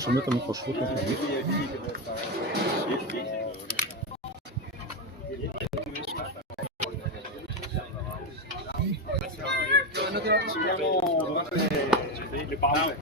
posso mettere un po' sotto così. Le pause.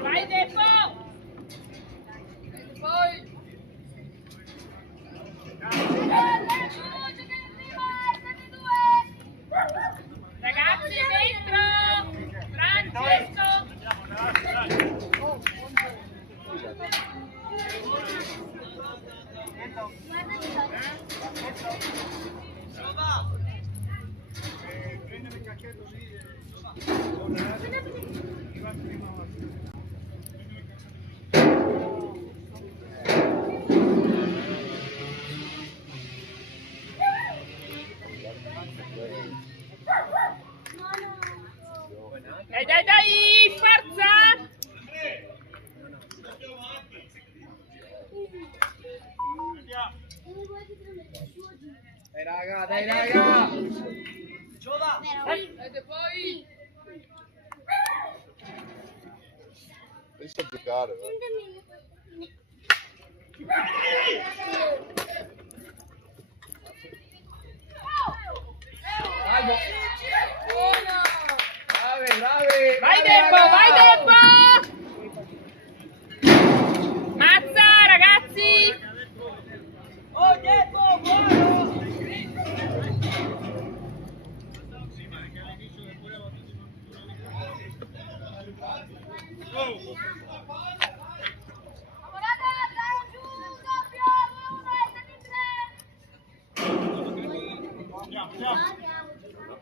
Vai Depo! Poi! Ragazzi dentro! Francesco! Prendere il cacchetto lì. Dai, dai, dai, forza! Dai raga, dai raga! Giova! E poi... Pensa a giocare, Bravi! Vai Depo, vai Depo! Mazza, ragazzi! Oh Depo, buono!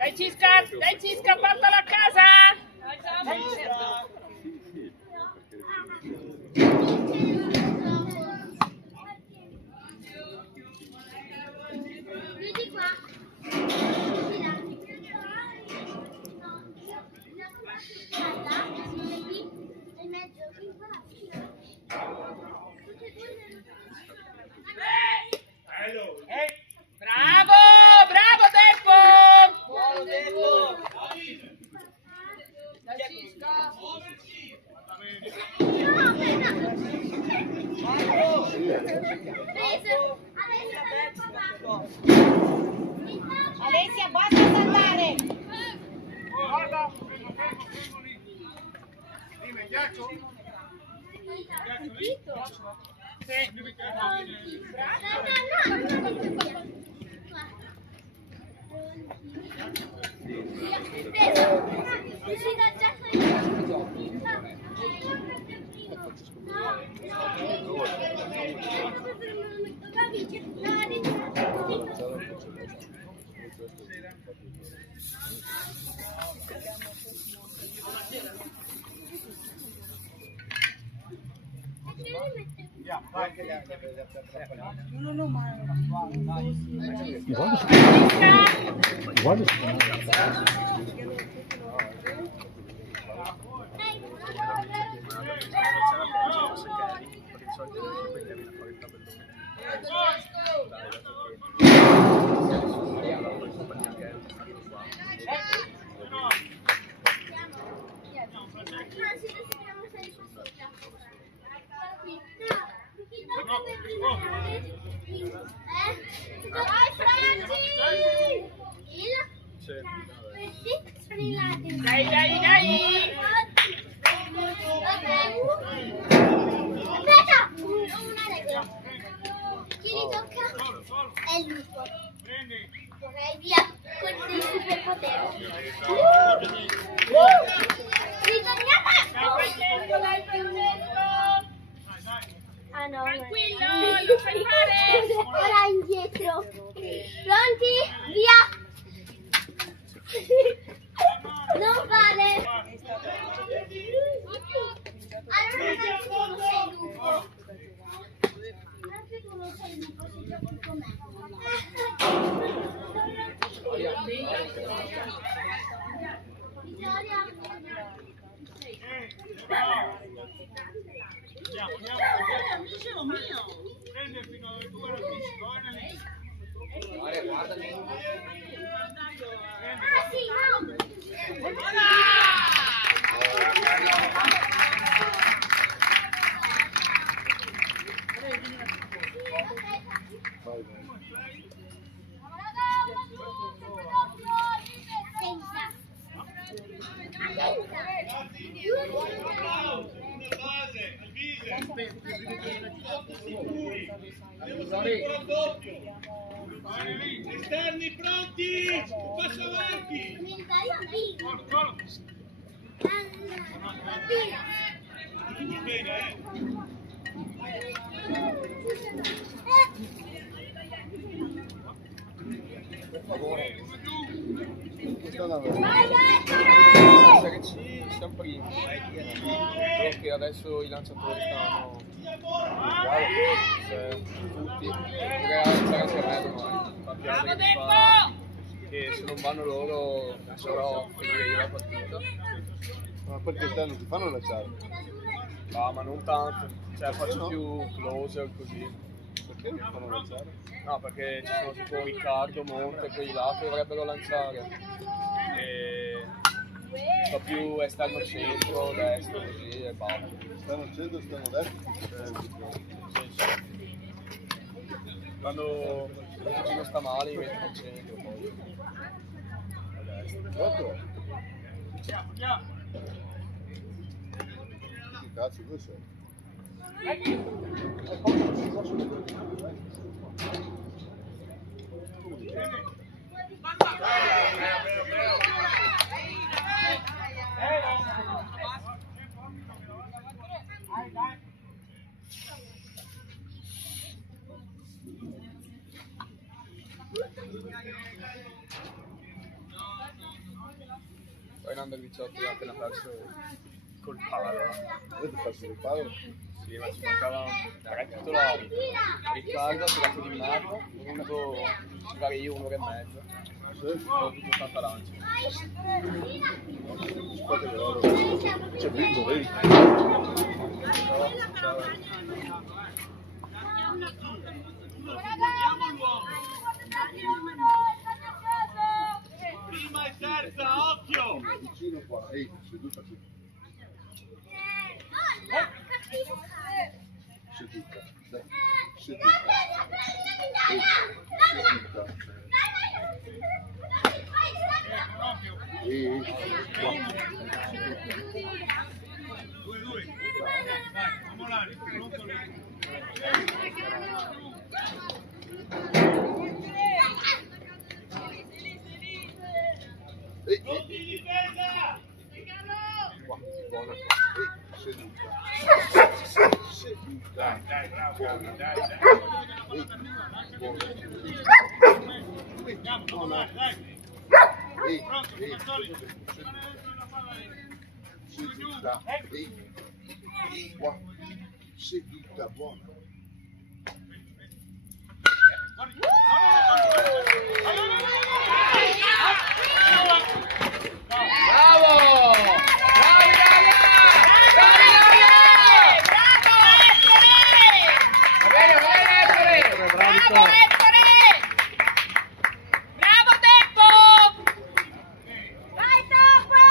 Dai Cisca, portala a casa! Vedi qua. In mezzo, qui qua. Bravo, bravo Depo! Buono Depo! Dai Cisca! Alessia, basta saltare! Guarda, fermo lì. Prima il ghiaccio? Guarda. Vai, Fra! via con dei superpoteri. Ritorniamo! Francesco, dai Francesco! Ah no, Tranquillo, lo fai fare! ora indietro. Pronti? Via! Non vale! Allora non sei lupo. Anche tu non sei lupo, sei gioco con me. Vittoria! Ah sì, no! Vai, vai. Esterni pronti! Passo avanti! Per favore. Questa è una vera. Serie C siamo primi, solo che adesso i lanciatori stanno tutti, magari sarà anche a me domani, Bravo che se non vanno loro non saprò finire io la partita. Ma perché te non ti fanno lanciare? Ma non tanto, cioè faccio più closer così. Perché non ti fanno lanciare? No, perché ci sono tipo Riccardo, Monte, quelli là che dovrebbero lanciare. E fa più esterno centro, destro, così e basta. Stanno al centro e stanno a destra? Quando il cugino sta male, mi metto al centro poi. A destra. Proprio? Che cazzo, dove sei? Poi in under 18 ha appena perso col palo. Dove ti passi il palo? Sì, ma ci mancavano tre titolari. Riccardo ha tirato di merda, ho dovuto tirare io un'ora e mezza. Sì? Ho avuto tanta lancia. Aspetta che vado. C'è Bingo, vedi? Prima e terza, occhio! Vicino qua, ehi, seduta qui. Seduta, dai, seduta. Ehi, seduta. Ehi, Lui. Vai, Amolani, pronto lì. Pronti in difesa! qua, buona. Seduta. Seduta. Dai, bravo, dai. Buona. Andiamo, Amolani, dai. Ehi, Pronto, ehi, Mazzoli. seduta. Ehi, qua. Seduta, buona. Bravo! Bravi Ilaria! Bravi Ilaria! Bravo Ettore! Va bene Ettore! Bravo Ettore! Bravo Tempo! Vai Tempo!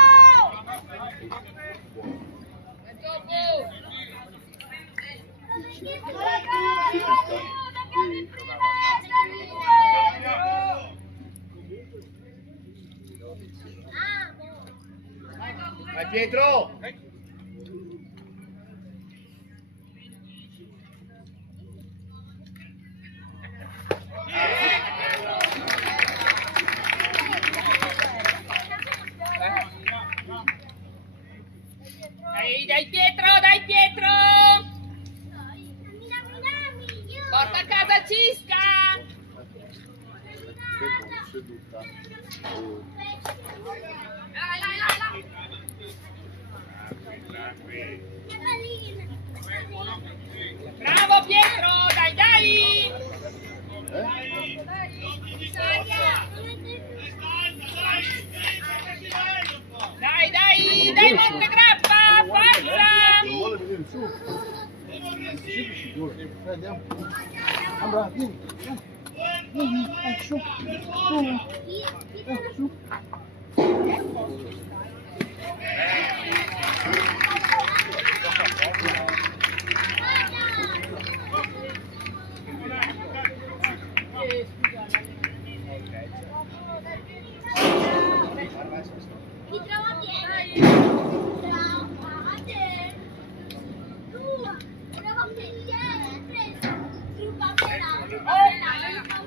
Vai Pietro! tutta. Bravo Pietro, dai dai! Dai dai, dai Montegrappa, forza! Non vuole venire su. Sì, sicuro. Andiamo. Ambra, vieni. Vieni, su. Su. Mi trovo dietro.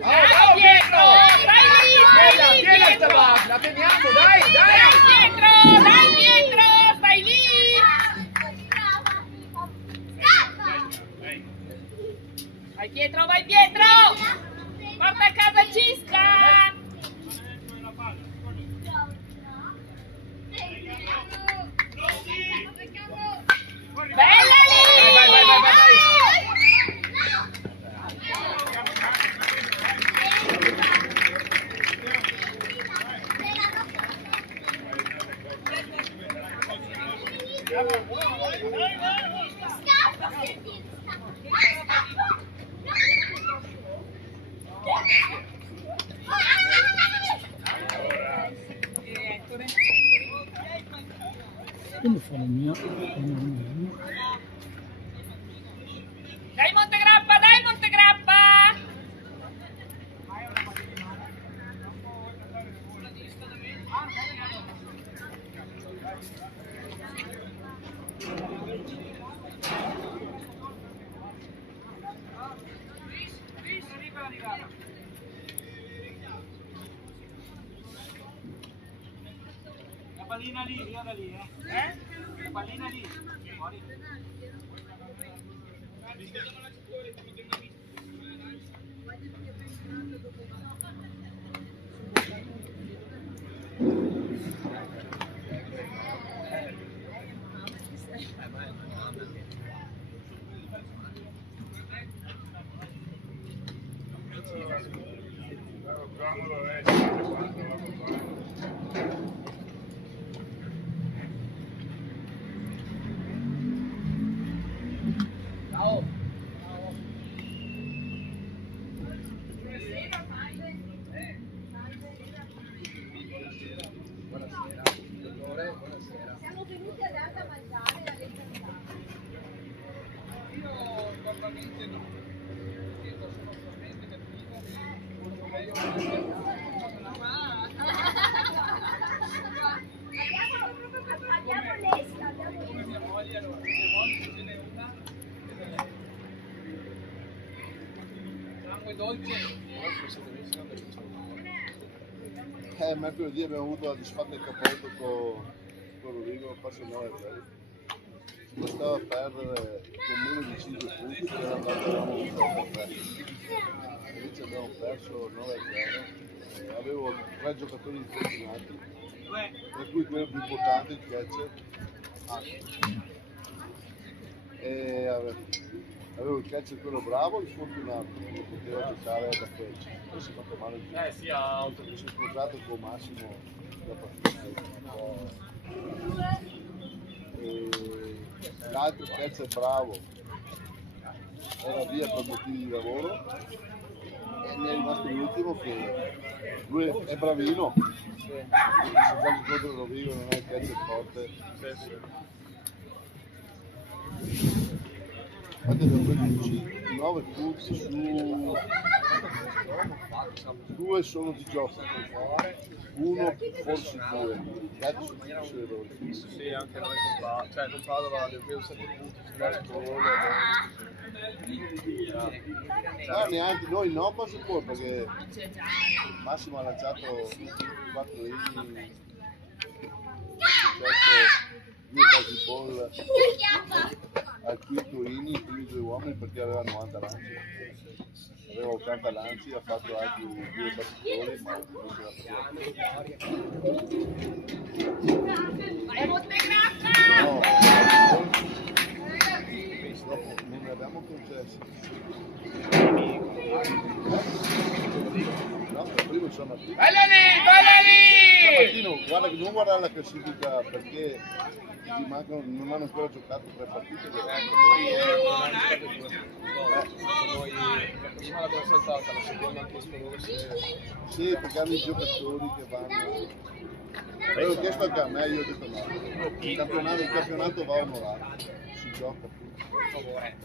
Bravo Pietro! Dai lì, Tieni sta Pietro! base, la teniamo, dai, Dai dai! Pietro, stai lì! Vai Pietro! Porta a casa Cisca! Bella lì! Vai. Come fa la mia? Dai Montegrappa, dai Montegrappa! La pallina lì, via da lì, eh? La pallina lì, fuori. Siamo venuti ad Arte a mangiare alle 30. Abbiamo l'esca, Mercoledì abbiamo avuto la disfatta in cappotto con Rodrigo, passo 9 si bastava perdere con meno di 5 punti per andare a 3. Invece abbiamo perso 9-0. Avevo 3 giocatori infortunati, tra cui quello più importante, il catcher. E avevo il catcher quello bravo e sfortunato, non poteva giocare da catch. Poi si è fatto male il gioco. Sì, ha Mi sono scontrato con Massimo la partita. L'altro catcher bravo era via per motivi di lavoro e mi è rimasto l'ultimo che lui è bravino, se giochi contro Rovigo non è il catcher forte. Infatti abbiamo preso 9 punti su 2 sono di gioco, uno forse 2, gli altri sono solo errori. Sì, anche noi comprato, cioè comprato avevo preso 7 punti sulla scuola. No, neanche noi no, ma si può perché Massimo ha lanciato 4 inni, successo 2 basi ball al quinto inning, i primi 2 uomini perché aveva 90 lanci. aveva 80 lanci, ha fatto anche 2 battitori, ma non ce l'ha Vai Montegrappa! No, dopo non ne abbiamo concesso. No, per primo c'è Martino. Bella lì! Martino, guarda, non guardare la classifica perché gli mancano, non hanno ancora giocato 3 partite. Noi prima l'abbiamo saltata, la seconda hanno chiesto loro se... Sì, perché hanno i giocatori che vanno. Avevo chiesto anche a me, io ho detto no. Il campionato va onorato, si gioca. Per favore.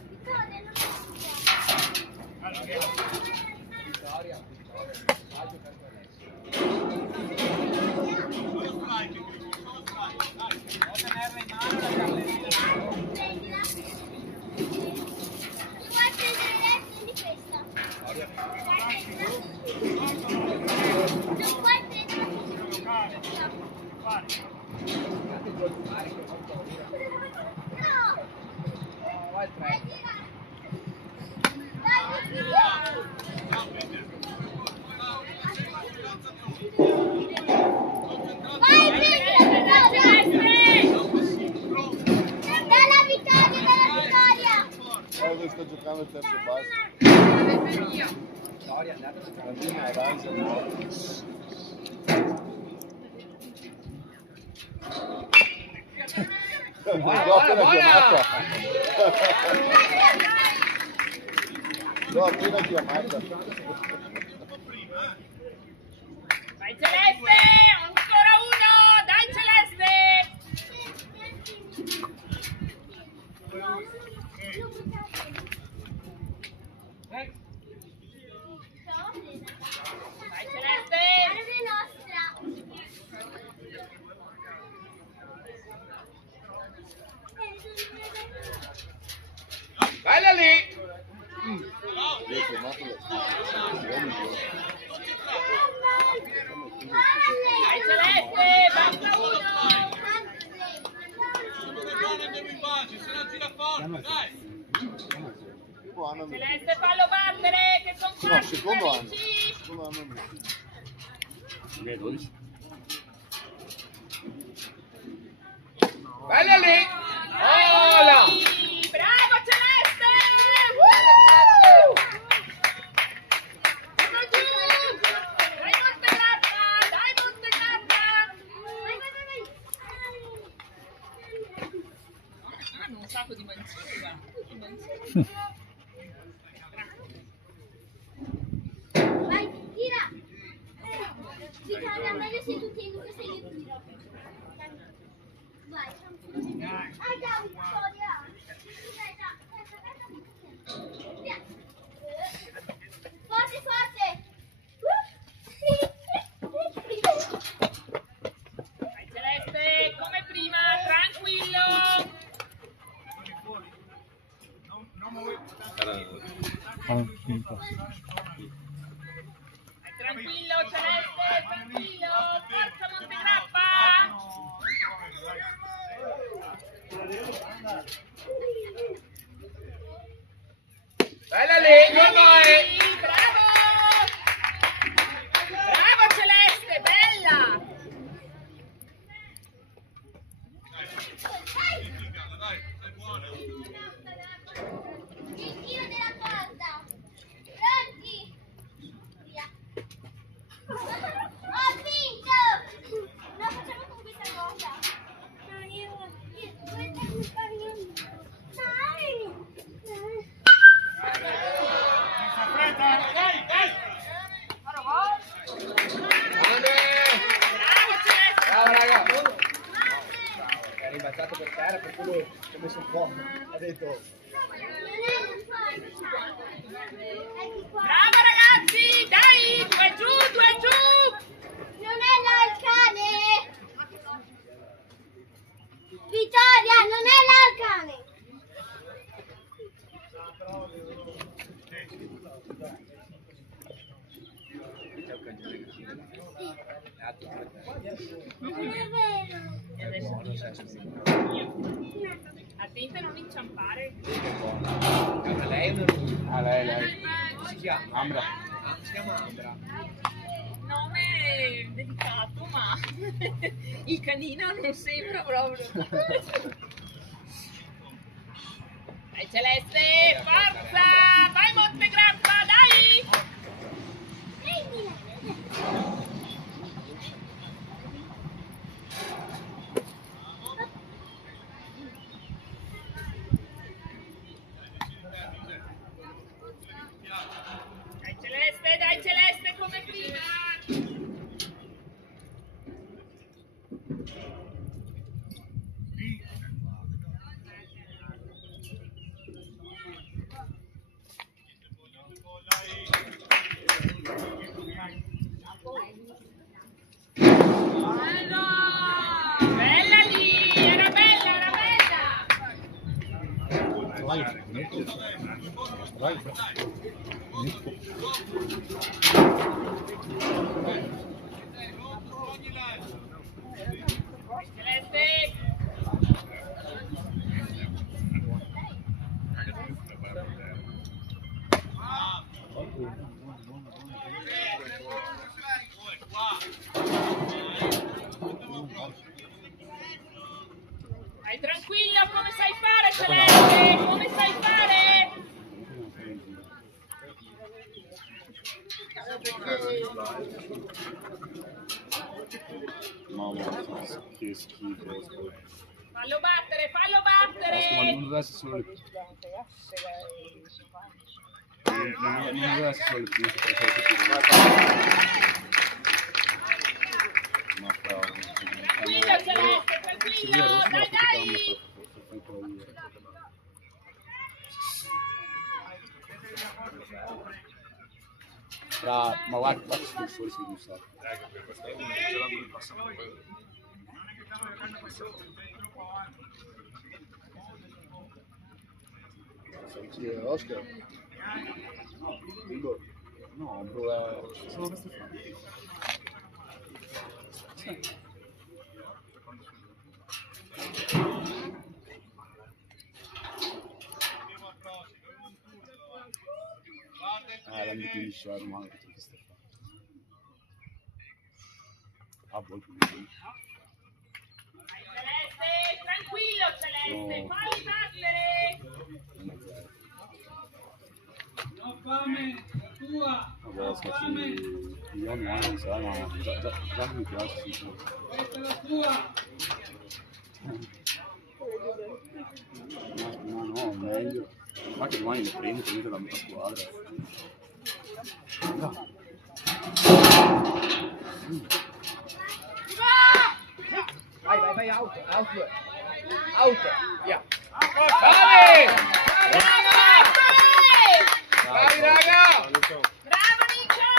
Guarda, sta giocando il terzo basso. La prima avanza no. L'ho appena chiamata. L'ho appena chiamata. Vai Celeste! Ancora uno! Dai Celeste! Vai Celeste! Bella lì! Io ho chiamato la Vai Celeste! Basta uno! Celeste fallo battere che sono No, quarti secondo anno. 13. Secondo anno. Bella lì! Ola! Bravo Celeste! Uno giù! Dai Montegrappa! Dai Montegrappa! Hanno un sacco di mancini, guarda. Vai, tira! Vittoria, meglio se tu tieni questa io tiro. Vai. Ah, già, Vittoria! Forte, forte! Vai Celeste, come prima, tranquillo! Vai tranquillo Celeste, tranquillo! Forza Montegrappa! Bella lì! Ormai! Bravo! Bravo Celeste, bella! Il tiro della porta! Pronti? Via! Ho vinto! No, facciamo con questa cosa! No, io questa mi fa niente! Dai! Bravo Celeste! Bravo raga! È rimbalzato per terra, per quello ci ho messo un po'. Ha detto... Bravo ragazzi, dai, due giù, due giù! Non è l'alcane! Vittoria, non è l'alcane! Non è vero! Attenta a non inciampare. A lei o non? A lei. chiama? Ambra. Ah, si chiama Ambra. Nome delicato, ma il canino non sembra proprio. Dai Celeste, forza! Vai Montegrappa, dai! Dai Celeste, come prima! Bella lì, era bella, era bella! Vai. Celeste! Vai tranquillo, come sai fare Celeste? Come sai fare? Mamma, che schifo. Fallo battere, fallo Ma battere! non deve essere solo le non deve essere solo le piste, ma Tranquillo Celeste, tranquillo, dai dai! Ma guarda sto fuori si usa. Sì, Oscar. Dico, no, bro, sono queste qua. L'hanno finisce ormai tutte queste qua. A voi più Celeste, tranquillo Celeste, falli battere! No fame, tua. Vabbè, scherzi, io non so, ma già mi piace sicuro. Questa è la tua. No, meglio. Ma che domani le prendi, prendete la mia squadra. No. Vai, auto, via. Dai! Bravi, raga! Bravo Nico!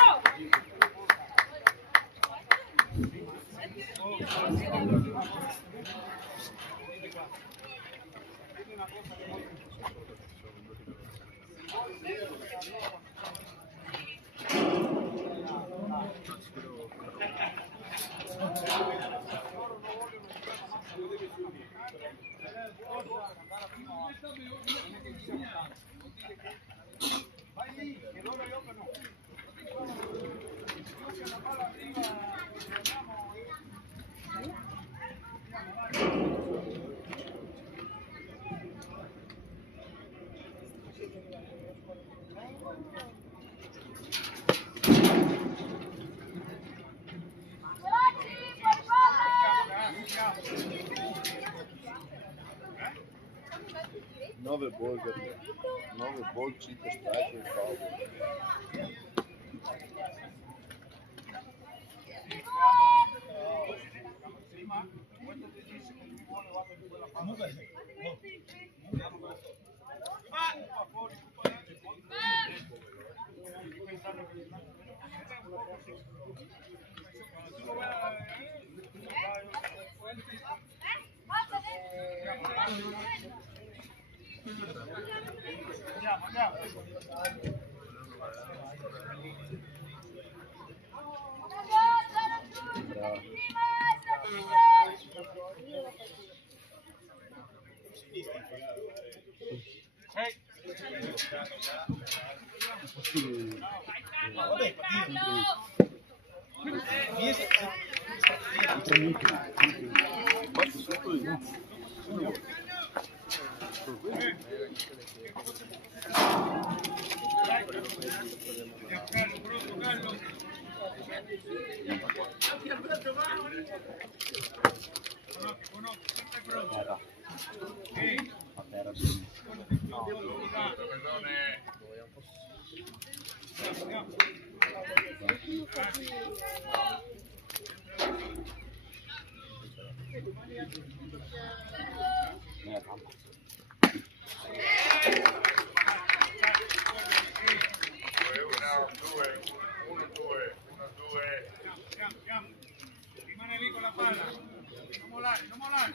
Nove burger, 9 bol, 5 strike e foul. Basta sotto di no. Rimane lì con la palla. Non molare, non molare.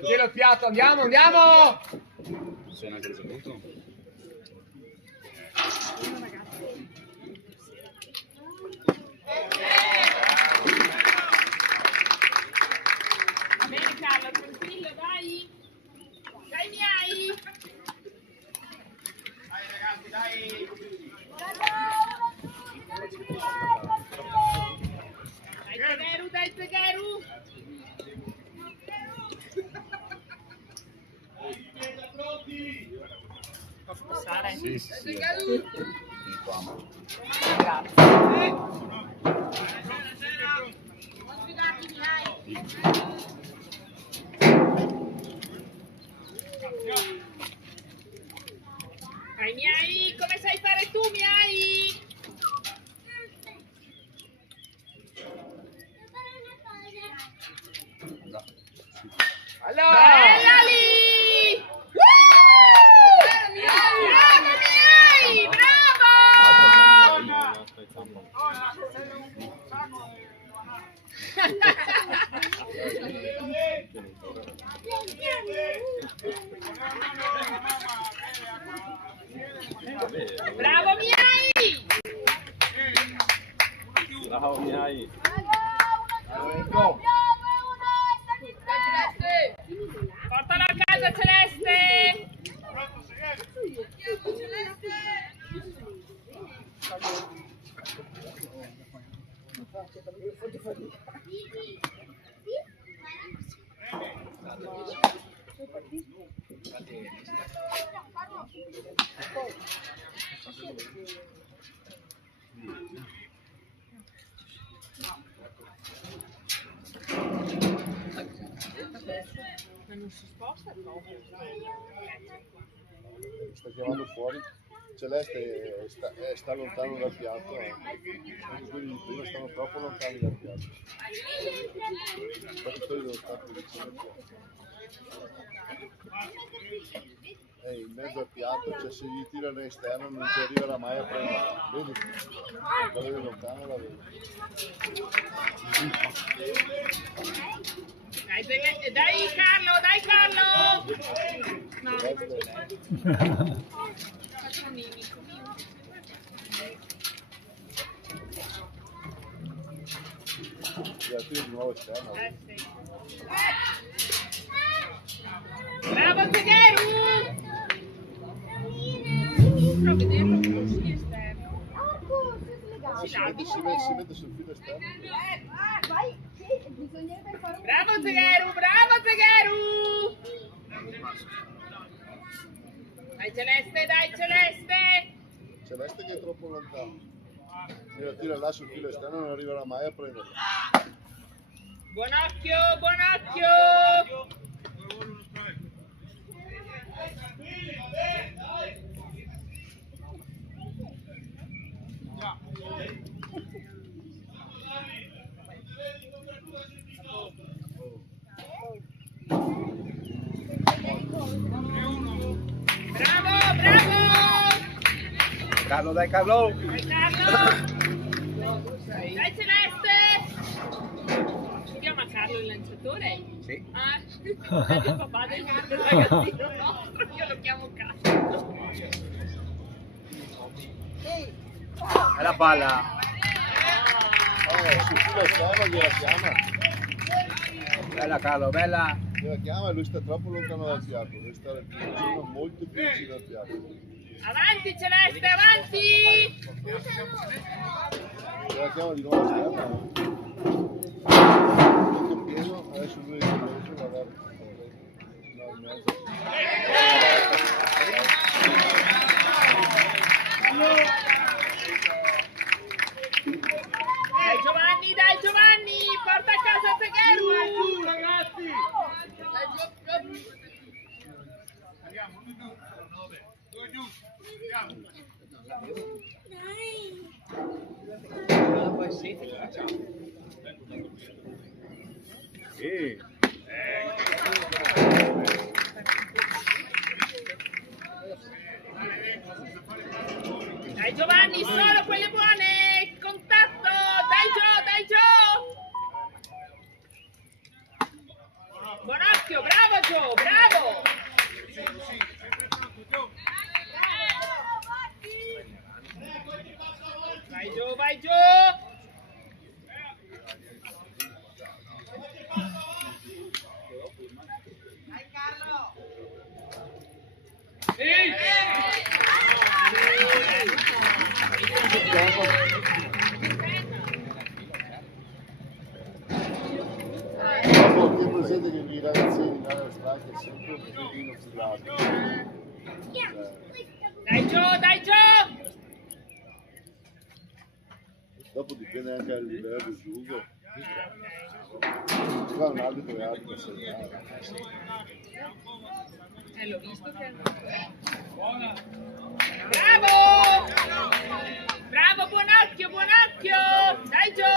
Tira il piatto, andiamo, andiamo! Sei neanche reso conto? Va bene Carlo, tranquillo, dai. Dai miei. Dai ragazzi, dai. Dai Zegheru. Posso passare? Sì, sì, sì. Dai miei, come sai fare tu miei? Allora! Bella lì! Bravo miei! Bravo miei! Bravo, miei. Portalo a casa Celeste! Ma non si sposta proprio. Sta chiamando fuori. Celeste sta lontano dal piatto. Anche quelli di prima stanno troppo lontani dal piatto. Infatti poi devo stare più vicino al piatto. In mezzo al piatto, cioè se gli tirano in esterno non ci arriverà mai a prendere. Vedi? La vedi lontano, la vedi. Dai Carlo, dai Carlo! No, faccio un mimico. La tira di nuovo esterno. Sì. Bravo Zegheru! Non vederlo così esterno. Si mette sul filo esterno. Bravo Zegheru, bravo Zegheru! Dai Celeste, dai Celeste! Celeste che è troppo lontano. Se la tira là sul filo esterno non arriverà mai a prenderla. Buon occhio, buon occhio! Bravo, bravo! Carlo, dai Carlo! Dai Carlo! Dai Celeste! Si chiama Carlo il lanciatore? Sì. Ah, il papà del ragazzino nostro, io lo chiamo Carlo. È la palla. Su chi lo chiama, gliela chiama. Bella Carlo, bella. Gliela chiama e lui sta troppo lontano dal fiato, deve stare più vicino, molto più vicino al fiato. Avanti Celeste, avanti! Gliela chiama di nuovo, chiama. Tutto pieno, adesso lui è preso, va a dare no, in mezzo. Dai Giovanni, porta a casa Tegherma! Ragazzi! Dai Giovanni, solo quelle buone! Contatto! Dai Gio! Buon occhio, bravo Gio, bravo! Vai Gio! Dai Carlo! Dopo ti presente che i ragazzini in area strike è sempre un pochino filato. Dai Gio! Dopo dipende anche dal livello del gioco. Qua un arbitro e arbitro segnale. L'ho visto che... Bravo! Bravo, buon occhio! Dai Gio!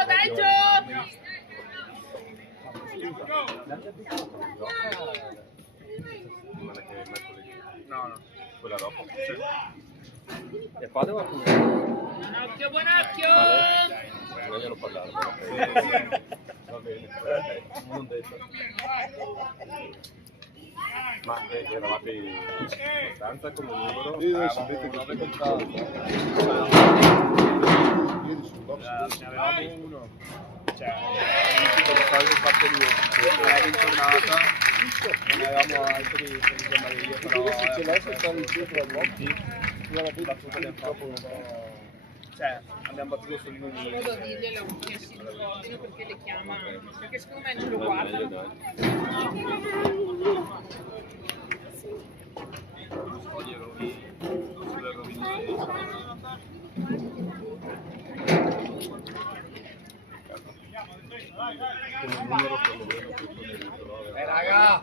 No. Quella dopo. E Padova come? Buon occhio! Vogliono parlare. Va bene. Non detto. Ma eravate abbastanza come numero? Io non sapete che non contavo. Ieri sul box Ne avevamo uno. Cioè, il solito fatto lui. Era in giornata. Non avevamo altri, insomma, io però... se ce l'hai se stavi dietro al box, io la vedo troppo Cioè, abbiamo battuto sul numero. Modo dirglielo che si ricordino perché le chiama, perché secondo me non lo guardano. Raga!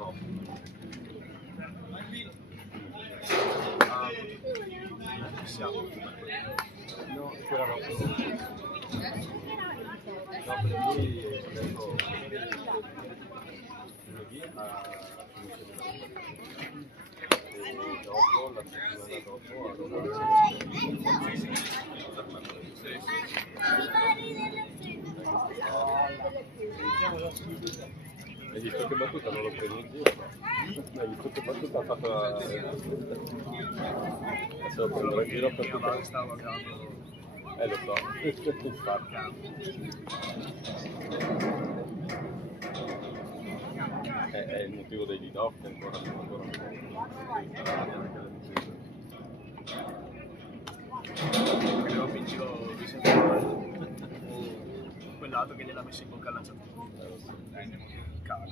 Siamo. No, quella roba. No, per lui adesso lunedì e dopo la settimana dopo a Roma. Hai visto che battuta non lo prendi in giro? Hai visto che battuta ha fatto la... Adesso lo prendo in giro per tutta... Stavo guardando. Lo so. Infatti. È il motivo dei lead-off che ancora Credo vincilo Vicente quel lato che gliel'ha messo in bocca al lanciatore. Cavolo.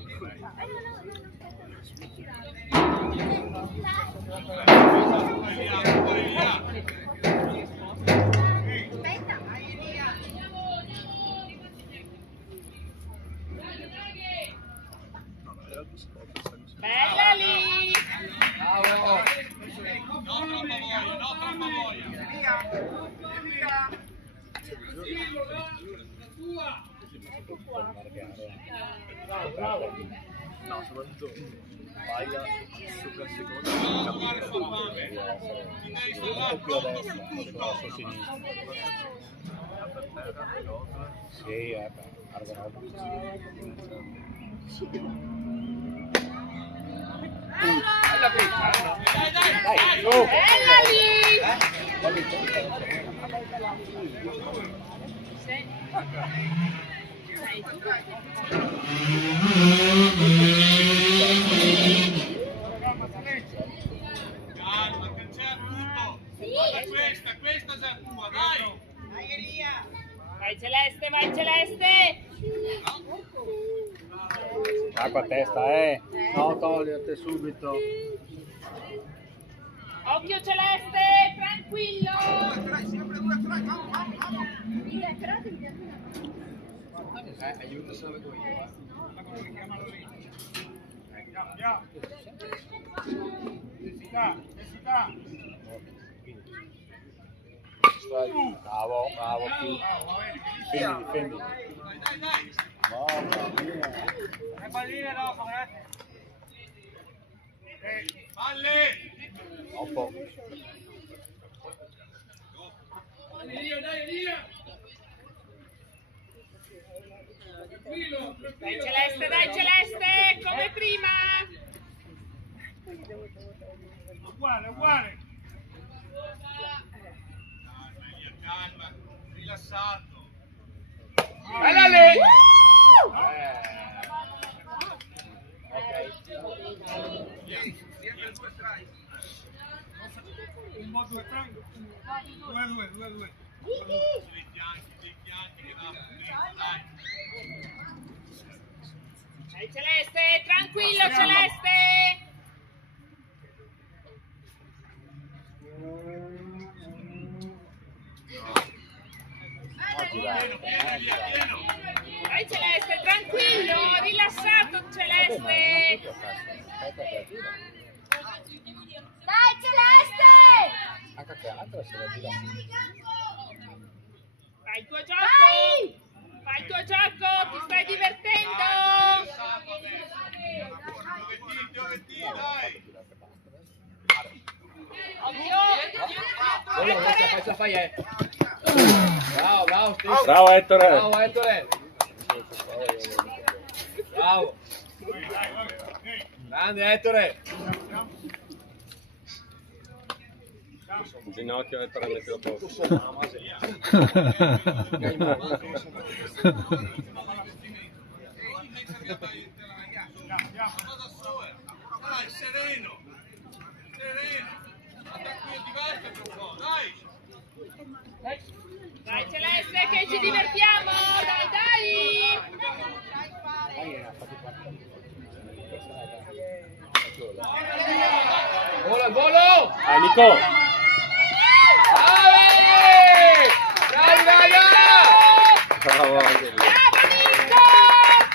Bella lì! No, troppa voglia. No, soprattutto Baia sopra il secondo un po' più a destra, verso sinistra. per terra, pilota. Sì, guarda roba. Bella qui! Bella lì! Calma, che c'è tutto. Questa è già tua, dai. Vai Celeste, vai Celeste! Acqua a testa, no, togliete subito. Occhio Celeste, tranquillo! Aiuta se lo vedo io. Bravo, bravo, difendi. Dai. Mamma mia. Le palline dopo, Palle! Dopo. Dai Celeste, come prima! Uguale. Calma, rilassato. Bella lì! Un po' due strike. Due. Dei fianchi che dai. Dai Celeste, tranquillo Celeste! Pieno. Dai Celeste, tranquillo, rilassato Celeste! Dai Celeste! Anche che altro se la gira. Fai il tuo gioco! Fai il tuo gioco, ti stai divertendo! Occhio! Fai, Bravo, Bravo Ettore! Bravo Ettore! Bravo! Grande Ettore! In ginocchio Ettore mette a posto. Dai, sereno. Divertiti un po', dai. Dai Celeste che ci divertiamo! Dai! Volo! Nico! Dai! Bravo anche lì. Bravo Nico!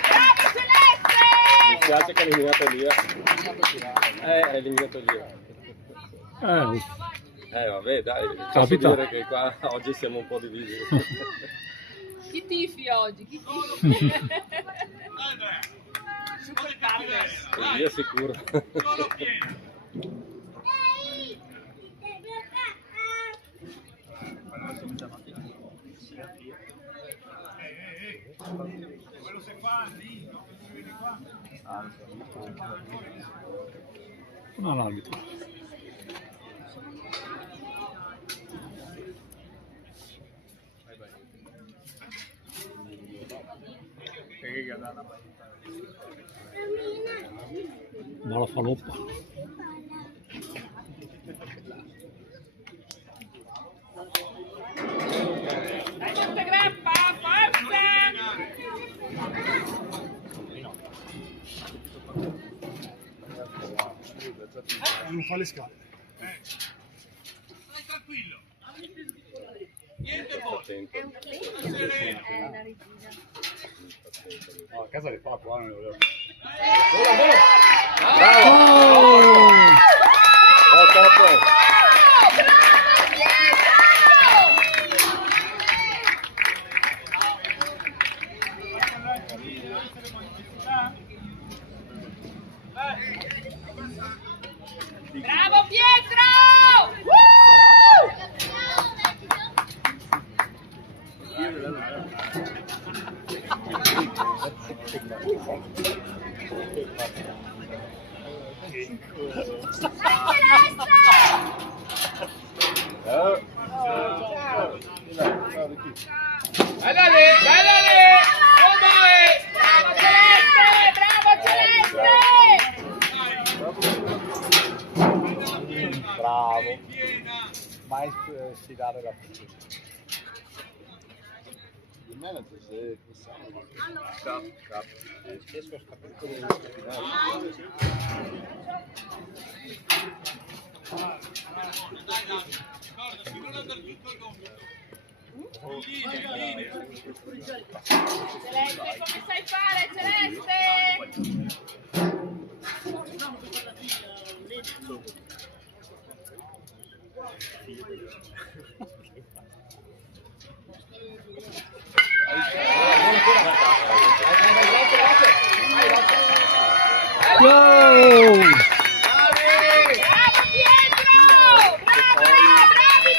Bravo Celeste! Mi piace che è eliminato lì. È eliminato lì. Vabbè, dai, posso dire che qua oggi siamo un po' divisi. Chi tifi oggi? Chi tifi? Andrea. Super Carles. Via sicuro. Solo pieno. Quello si fa lì, no? Si vede qua. Non arbitro. Buona faloppa. Dai Montegrappa, forza! Non fa le scale. Stai tranquillo. Niente voce. Attento. Sereno. A casa le fa qua, non le volevo. Ciao Topo. Bravo Pietro! Ciao. Ciao Ricky. Bella lì, bella lì! Bravo Celeste, bravo Celeste! Bravo. Mai sfidare la fucina. Il manager se possiamo. Riesco a scappare. Celeste, come sai fare, Celeste? Go! Bravo Pietro! Bravi,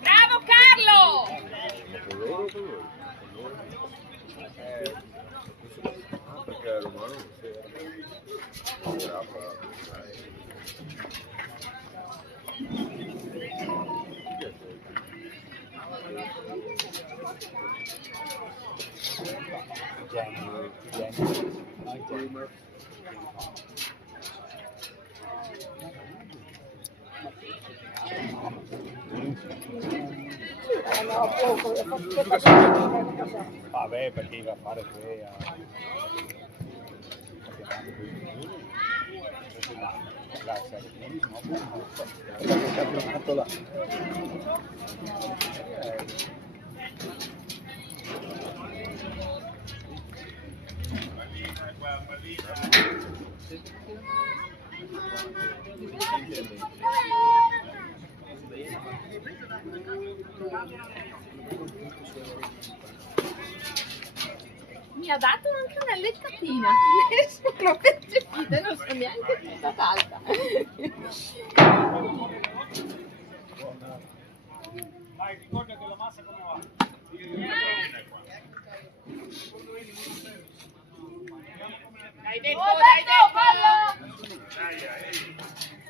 bravo Carlo! Perché è romano non si Vabbè, perché iba a fare tre campionato là. Mi ha dato anche una leccatina. Nessuno percepito, non so neanche se è stata alta. Vai, ricordati la massa come va. Dai Deppo, dai Deppo!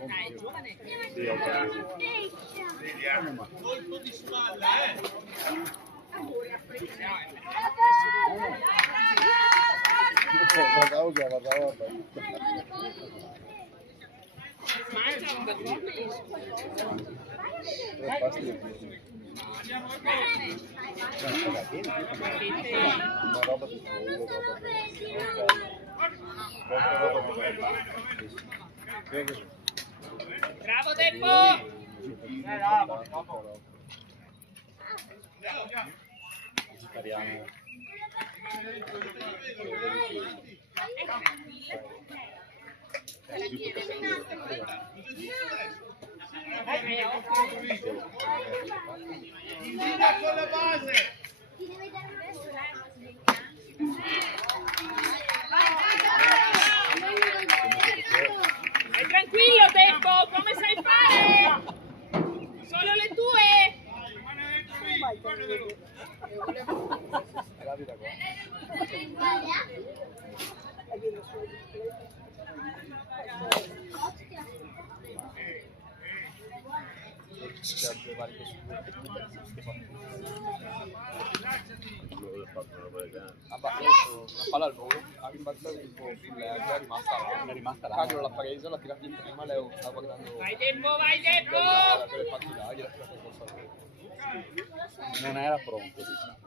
Dai, è giovane. Colpo di spalla, Guardavo che guardavo. Mangia un bel po'. Tre pasti di una roba di pollo, Bravo Deppo! Vegetariano. con la base. Ti devi dare un beso, Stai tranquillo Deppo, come sai fare? Solo le tue! È la vita qua. Ha battuto una palla al volo, ha rimbalzato tipo sull'erba, è rimasta là. Carlo l'ha presa, l'ha tirata in prima, Leo sta guardando Vai Deppo, vai Deppo! quelle parti là, gliel'ha tirata in corso. Non era pronto, diciamo.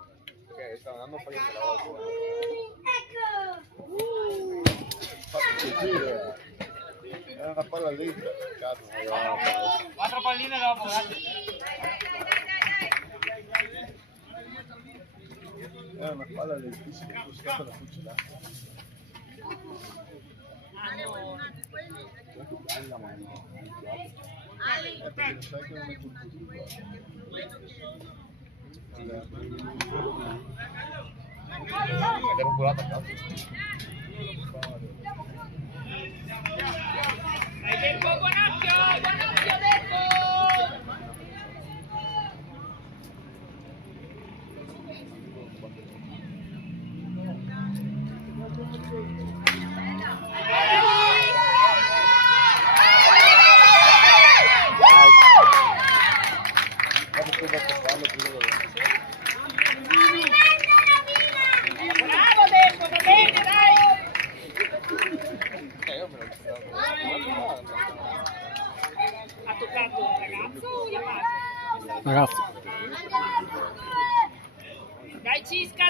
Perché stavano andando a fare il lavoro. Era una palla lì, cazzo, Quattro palline dopo, era una palla lentissima, ho schiaffo la fucilata. Perché lo sai che non è tutto Ed ero curato a caso. Vai Deppo, buon occhio Deppo!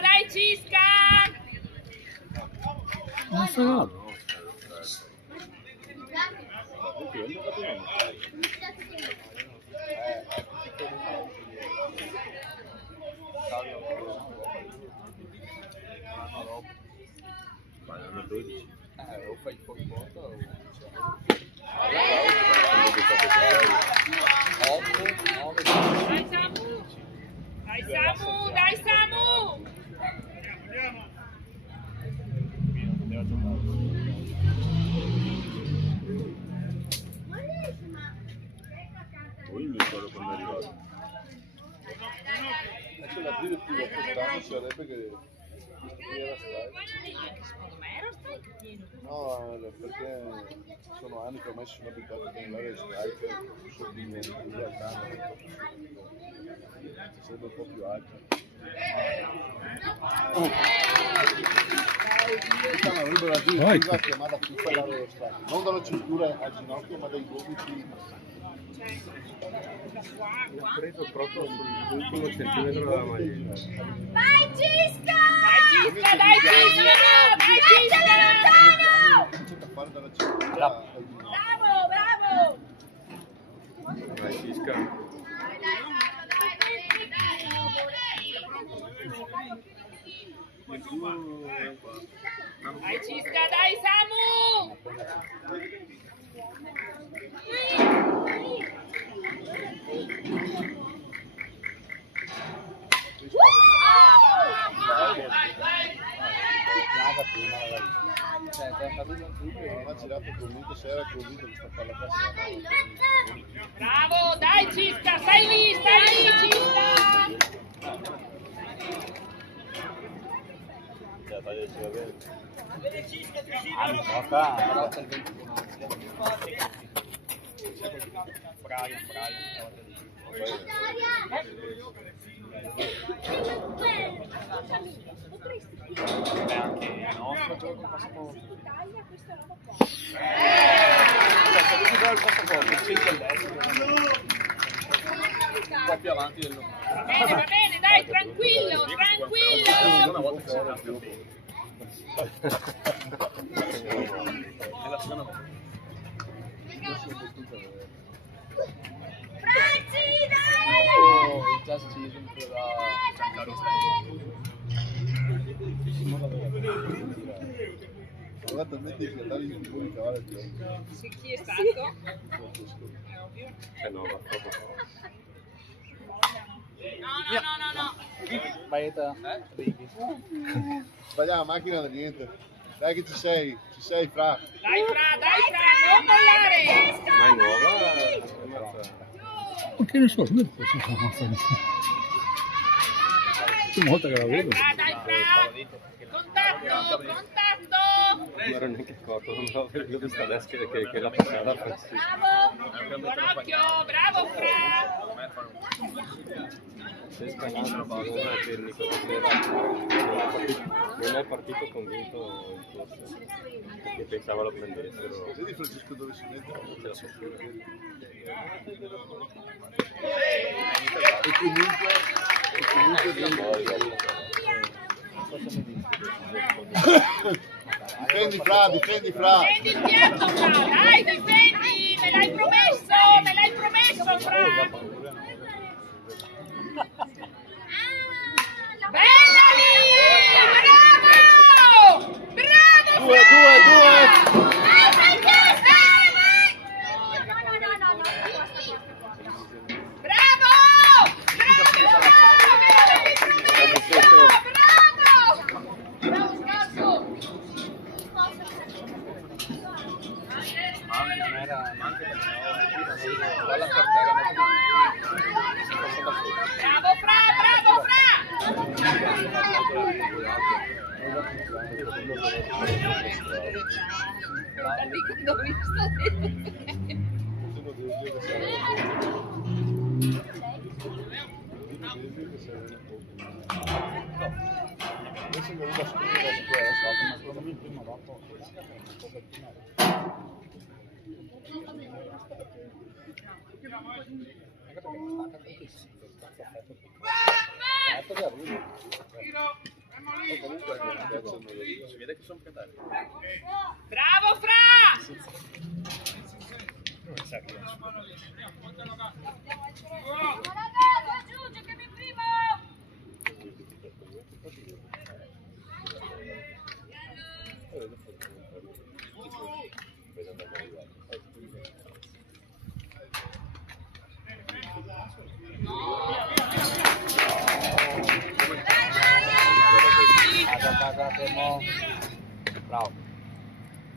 dai Cisca! Non so. Ma non è 12. O fai fuori porta o... 8, 9, Dai Samu! Dai Samu! Dai Samu! Poi mi ricordo quando è arrivato. Adesso la direttiva quest'anno sarebbe che qui era strike. Secondo me era strike. No, perché sono anni che ormai sono abituato a andare strike in realtà sarebbe un po' più alto. Quest'anno avrebbero la direttiva chiamata più parlare dello strike, non dalla cintura al ginocchio ma dai gomiti. L'ho preso proprio sull'ultimo centimetro della maglietta. Vai Cisca! Dai Cisca! Dai Cisca! Dai Cisca! Cominciate a fare dalla cintura al ginocchio. Bravo, bravo! Vai Cisca. Dai Cisca! Dai Samu! Non ha girato convinto, se era convinto che sta palla passata. Bravo! Dai Cisca! Stai lì! Stai lì Cisca! un po' più avanti del loro. Va bene, dai, tranquillo, tranquillo. Una volta che si è più. È la seconda volta. Franci, dai! Just season per Giancarlo Sono talmente infilati di figuri che vale più. Sì, chi è stato? No, va troppo. No. Maeta, Righi. Sbagliava la macchina da niente. Dai che ci sei, Fra. Dai, Fra, non mollare. Ma è nuova? Ma che ne so, come posso fare una cosa? L'ultima volta che la vedo. Dai, Fra. Contatto. Non ero neanche accorto, non avevo vedo questa desk che la passava a Francisco. Bravo. Buon occhio, bravo, Fra. Se spagnolo per Nicola non è partito convinto in corsa, perché pensava lo prendessero. Vedi Francesco dove si mette? Ce la so più. E comunque difendi Fra. Difendi il piatto, Fra. Dai, difendi. Me l'hai promesso, Fra. Bella lì! Bravo! Bravo! Due! Vai Francesca! No. Bravo! Bravo, Scarso! Palla per terra, Bravo, Fra! L'ho visto. Adesso mi arriva scusa da questo, ma secondo me prima o dopo Tanto comunque si vede che sono fratelli. Bravo Fra! Non sa che Giù, giocami prima! Bravo.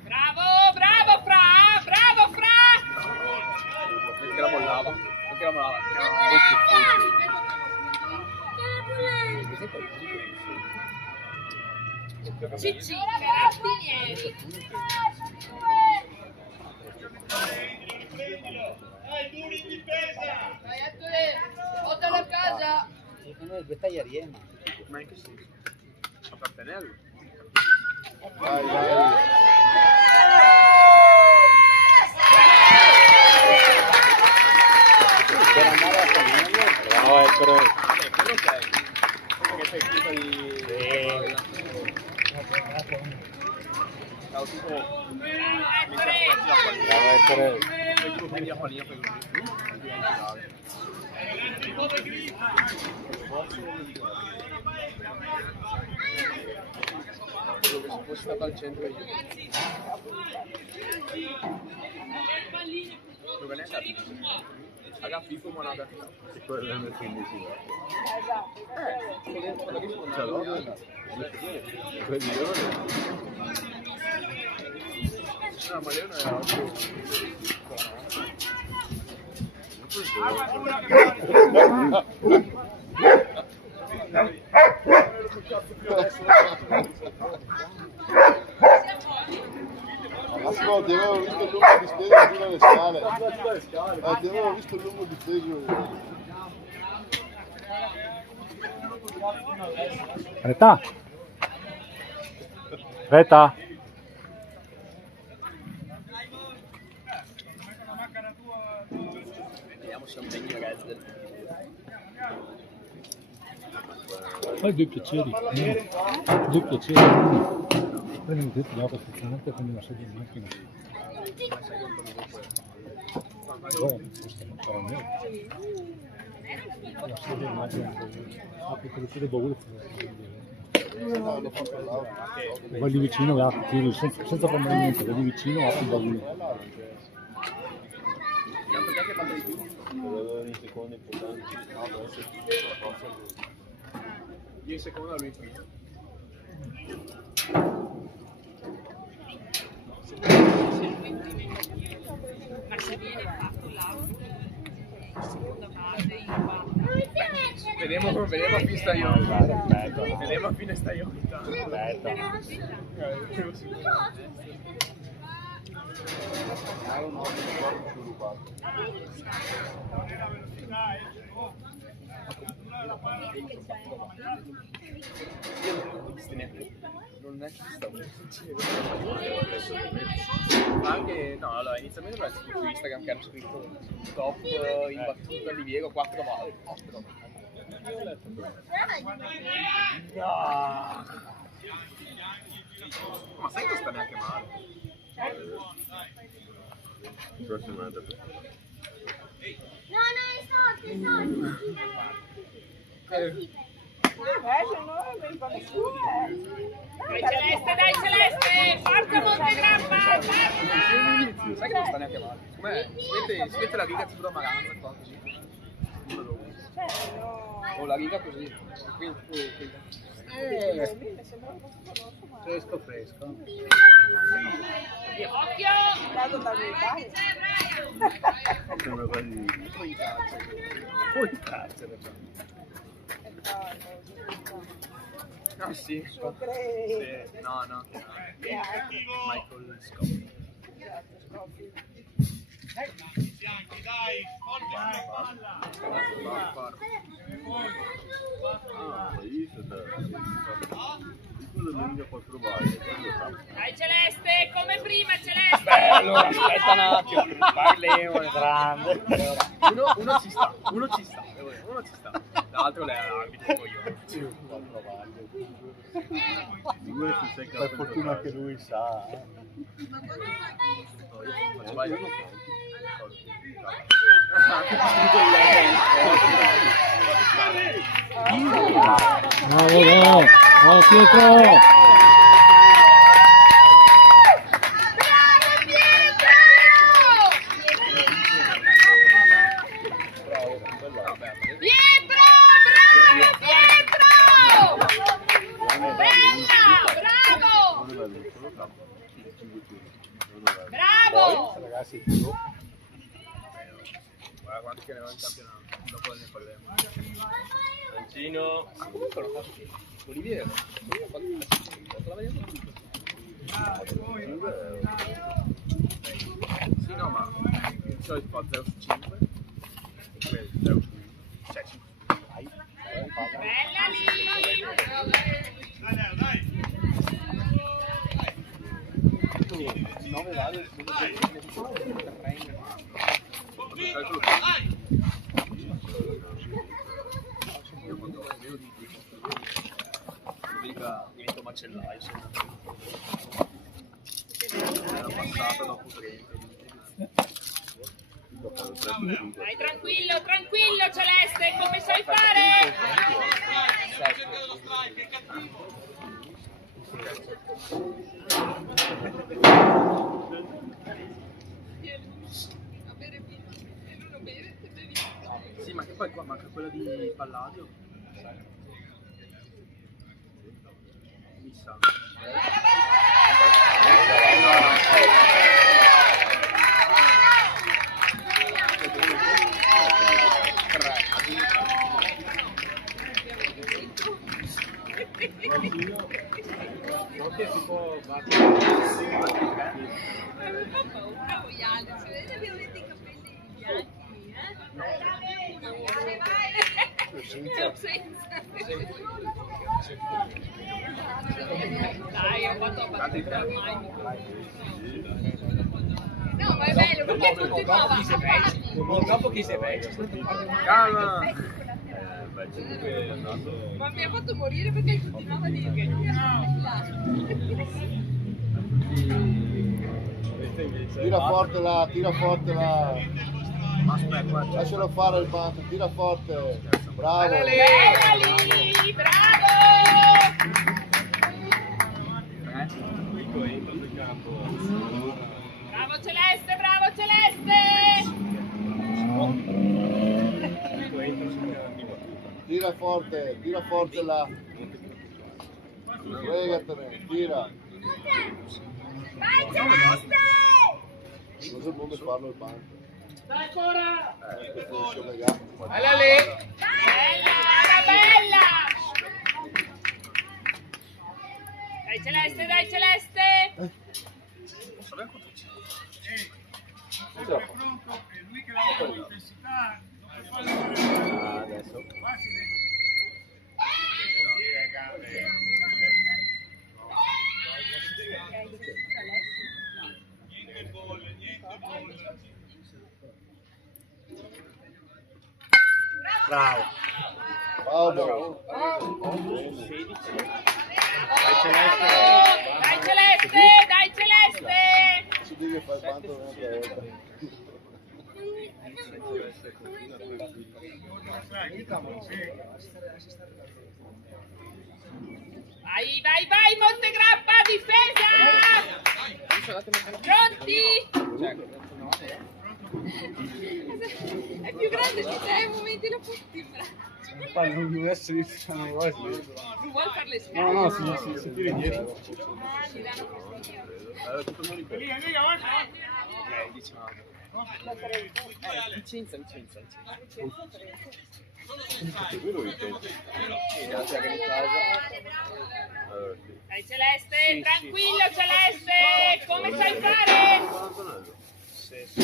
Bravo Fra! Bravo Fra! perché la mollava. Perché la mollava. Cicci, carabinieri. Vai Ettore, portalo a casa. Questa è Ariema. Ma in che senso? Appartenerlo? Vai, vai. Per andare a prenderlo, no, è per... Quello ok. Perché sei tipo di... Stavo tipo... Sei tipo prendi la pallina per lui. Dove se fossi stato al centro io. Dove ne è andato? Aga Pippo ma non ha dato. E quello è il 15. Quando che sono Cioè, no? Quelli io no, ma Leone era altro. Massimo, ti avevo visto il lungo disteso fino alle scale. Ti avevo visto il lungo disteso. Reta! Reta! Vediamo se sono degli ragazzi del Fai due piaceri. Due piaceri. Prendi un tetto dopo, effettivamente prendi una sedia in macchina. Non farò niente. La sedia in macchina. Perché le sedie baule. Vai lì vicino, va, tiri, senza prendere niente, vai lì vicino, apri il baule. Io in seconda lui prima. Ma se viene fatto l'auto, seconda base, in Vediamo a fine stagione. Vediamo a fine stagione. Non è che stavo anche no, allora inizialmente avevo scritto su Instagram che hanno scritto top in battuta di Diego 4 valli. No. Ma sai che sta neanche male? Prossima è andato. No, it's not. Dai Celeste, forza Montegrappa, forza! Sai che non sta neanche male? Com'è? Si mette la riga tipo da maranza qua così. O la riga così. Qui. Fresco, fresco. Occhio! Sembra quasi... Poi in carcere. Ah sì? Sì. No. Michael Scott. Ah, hai visto? Quello non può trovare. Dai Celeste, come prima Celeste! Beh, allora aspetta un attimo, parliamo grande. Uno ci sta, l'altro lei è l'arbitro, poi io. Per fortuna che lui sa. Bravo, bravo Pietro! Bravo! Ragazzi, Guarda che ne va in campionato, dopo ne parliamo. Mancino. Ah, comunque l'ho fatto Oliviero. La vediamo. Sì, no, ma di solito fa 0 su 5 e poi 0 su 6. Bella lì! 9 vale. Divento macellaio. Era passata dopo 30. Dai, tranquillo, tranquillo Celeste, come sai fare? Sì, ma che poi qua manca quella di Palladio. Mi sa. Non che si può battere. Bravo Iale, si vede veramente i capelli bianchi, Dai, ho fatto abbastanza ormai. No, ma è bello perché continuava. Dopo chi si è vecchio? Calma! Ma mi ha fatto morire perché continuava a dire che Tira forte là, tira forte là. Aspetta, Lascialo fare il banco, tira forte. Bravo. bella lì, bravo! Bravo Celeste, bravo Celeste! Tira forte là. Fregatene, tira. Vai Celeste! Non so come farlo il banco. Dai ancora! Questo è legato. bella lì! Bella, era bella! Dai Celeste, dai Celeste! Pronto? È lui che lavora all'università. Adesso. Bravo. Bravo. Dai Celeste, dai Celeste! Ci devi fare tanto un'altra volta. Vai, vai, vai, Montegrappa, difesa! Pronti? È più grande di te, ai momenti lo porti in braccio. Non deve essere Non vuoi fare le scale? No, si tira indietro. Ti danno fastidio. Lì, avanti. Ok, diciamo. Licenza. Dai Celeste, tranquillo Celeste, come sai fare?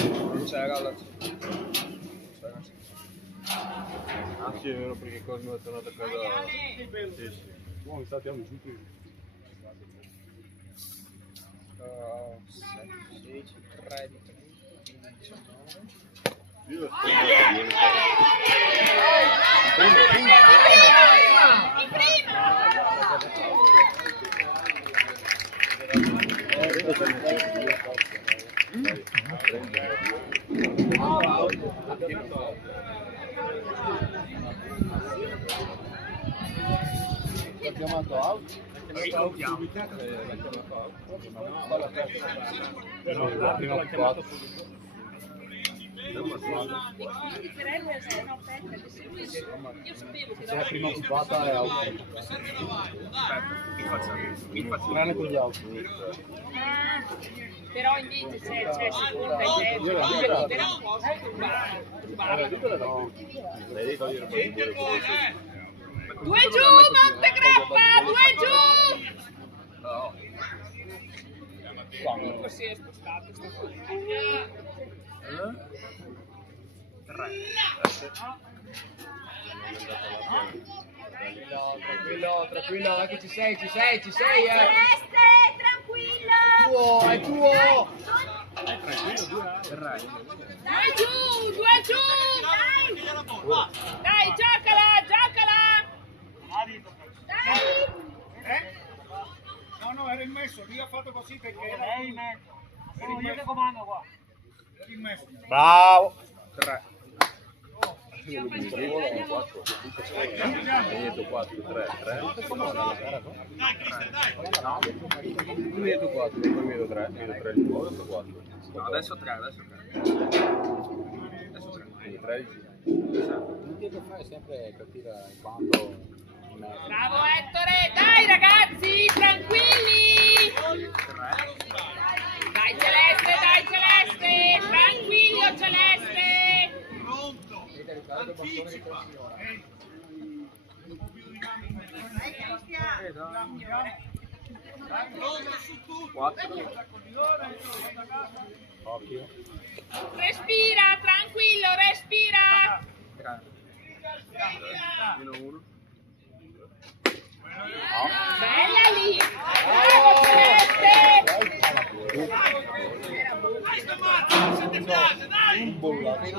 Non c'era la... Ah sì, è vero, perché Cosmo è tornato a casa. Sì. No, mi state giù qui. 16, 13, 19. Io In prima! L'ha chiamato out? La prima chiamata. Se la prima occupata è auto. Tranne con gli auto. Però invece c'è seconda e terza, libera non posso turbare. Due giù, Montegrappa, due giù! Comunque si è spostato. Tranquillo, anche ci sei, Celeste, tranquillo! È tuo! Due giù! Dai, giocala! Dai! No, era il messo, lui ha fatto così perché era lei me. Sono io che comando qua. Era il messo. Bravo! 3. 4, 4, 3, 3. Dai, Cristian, dai. Tu vedo 4, poi vedo 3 il tuo, vedo 4. No, adesso 3. Quindi 13. L'unica che fa è sempre capire in quanto... Bravo Ettore! Dai ragazzi, tranquilli! Dai Celeste! Tranquillo Celeste! Pronto. Anticipa. Pronto su tutto. 4. Occhio. Respira, tranquillo, respira! 3. Meno 1. Bella lì! Bravo Celeste! Dai, stamattina, se ti piace, dai. Vai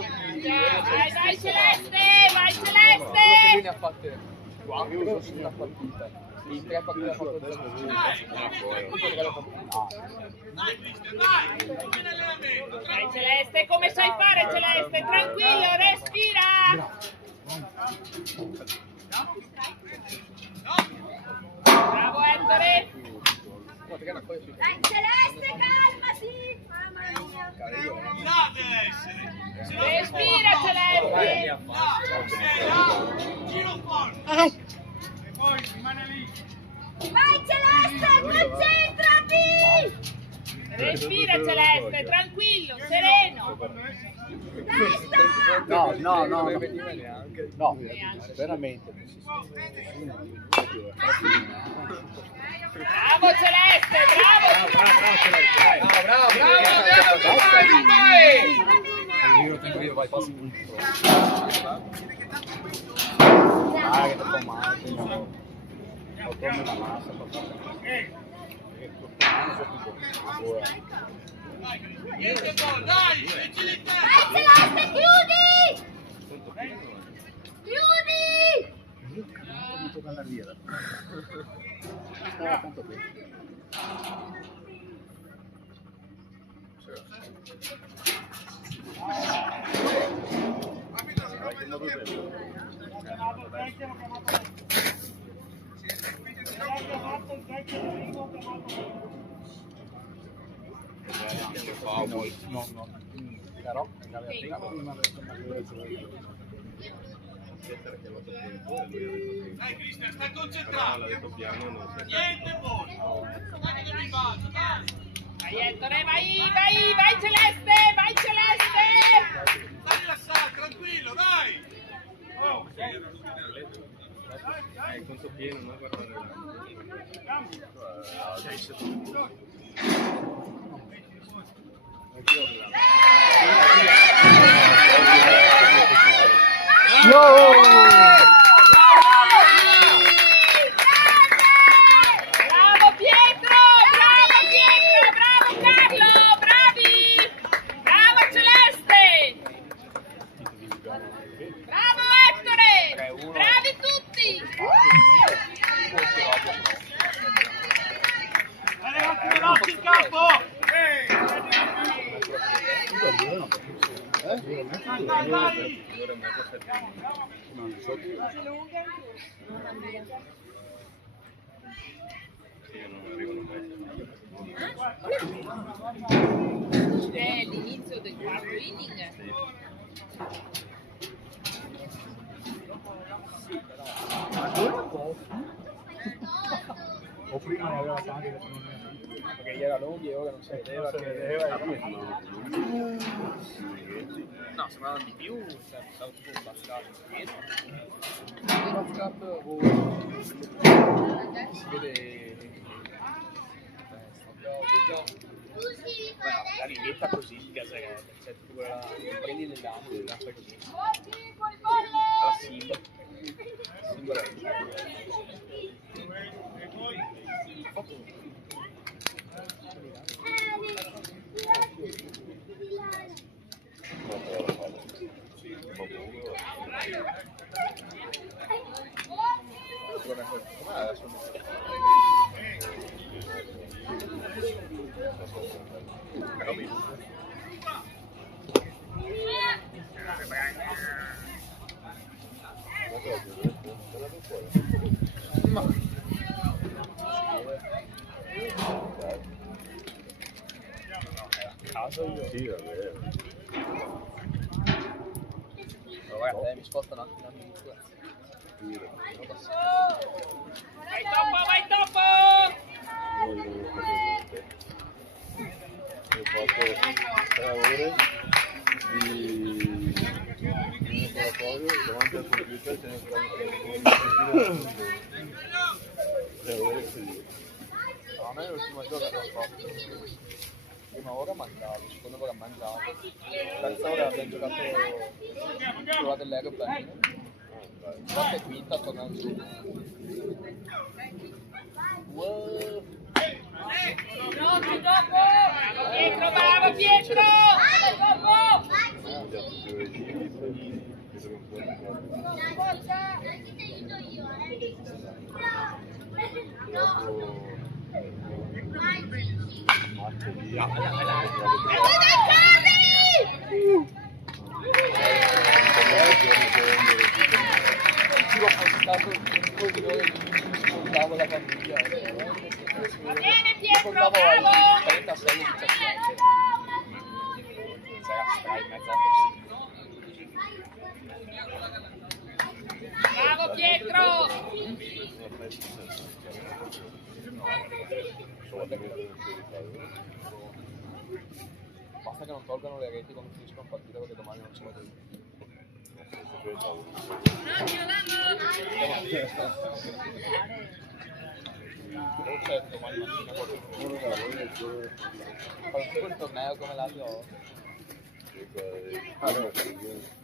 Celeste! Lui ne ha fatte 4 sulla partita. In 3 partite ha fatto 0. Dai, Cristian, dai. Come in allenamento. Dai Celeste, come sai fare Celeste? Tranquillo, respira! Bravo Ettore! Dai, Celeste, calmati! Mamma mia! Là deve essere. Respira Celeste! Giro forte. E poi rimane lì. Vai, Celeste, concentrati! Respira Celeste, tranquillo, sereno! No, veramente. Bravo Celeste, bravo! Bravo! Io tengo io, vai, passi un po'. Che troppo male, ho come la massa, Niente gol, dai, agilità. Vai, Celeste, chiudi! Chiudi! Stava tanto bene. No, però prima Dai Cristian, stai concentrato. Niente poi. Dai che mi vado, dai. Vai Ettore, vai Celeste, vai Celeste! Stai rilassato, tranquillo, dai. Oh. Il conto pieno, no? Bravo Pietro, bravo Carlo, bravi! Bravo Celeste! Bravo Ettore! Bravi tutti! Vai, vai! Non so che... È l'inizio del quarto inning. O prima ne aveva tanti Perché gli era lunghi e ora non si vedeva non si che... vedeva. No, sembravano di più, cioè, stavo tipo un basket dietro. Basket si vede... La linetta così si caserebbe, cioè tipo quella... prendi nell'angolo, la fai così. Alla Simba. Simba Sì, va bene. Guarda, mi sposta un attimo addirittura. Vai dopo! Ho fatto 3 ore di laboratorio davanti al computer, ce ne sono 3 ore così. No, a me l'ultima giorno che ho fatto. Prima ora mangiavo, seconda ora mangiavo. Terza ora abbiamo giocato dell'Aeroplane. Quarta e quinta tornando giù. Wow. Bravo Pietro! Giro postato un po' di ore di ascoltavo la famiglia. Va bene Pietro, bravo! 36 e 17. Sarà stra in mezzo a Bravo Pietro! Basta che non tolgano le reti quando finiscono la partita perché domani non ce la vedo. Oh certo, domani mattina farò tipo il torneo come l'altro ho.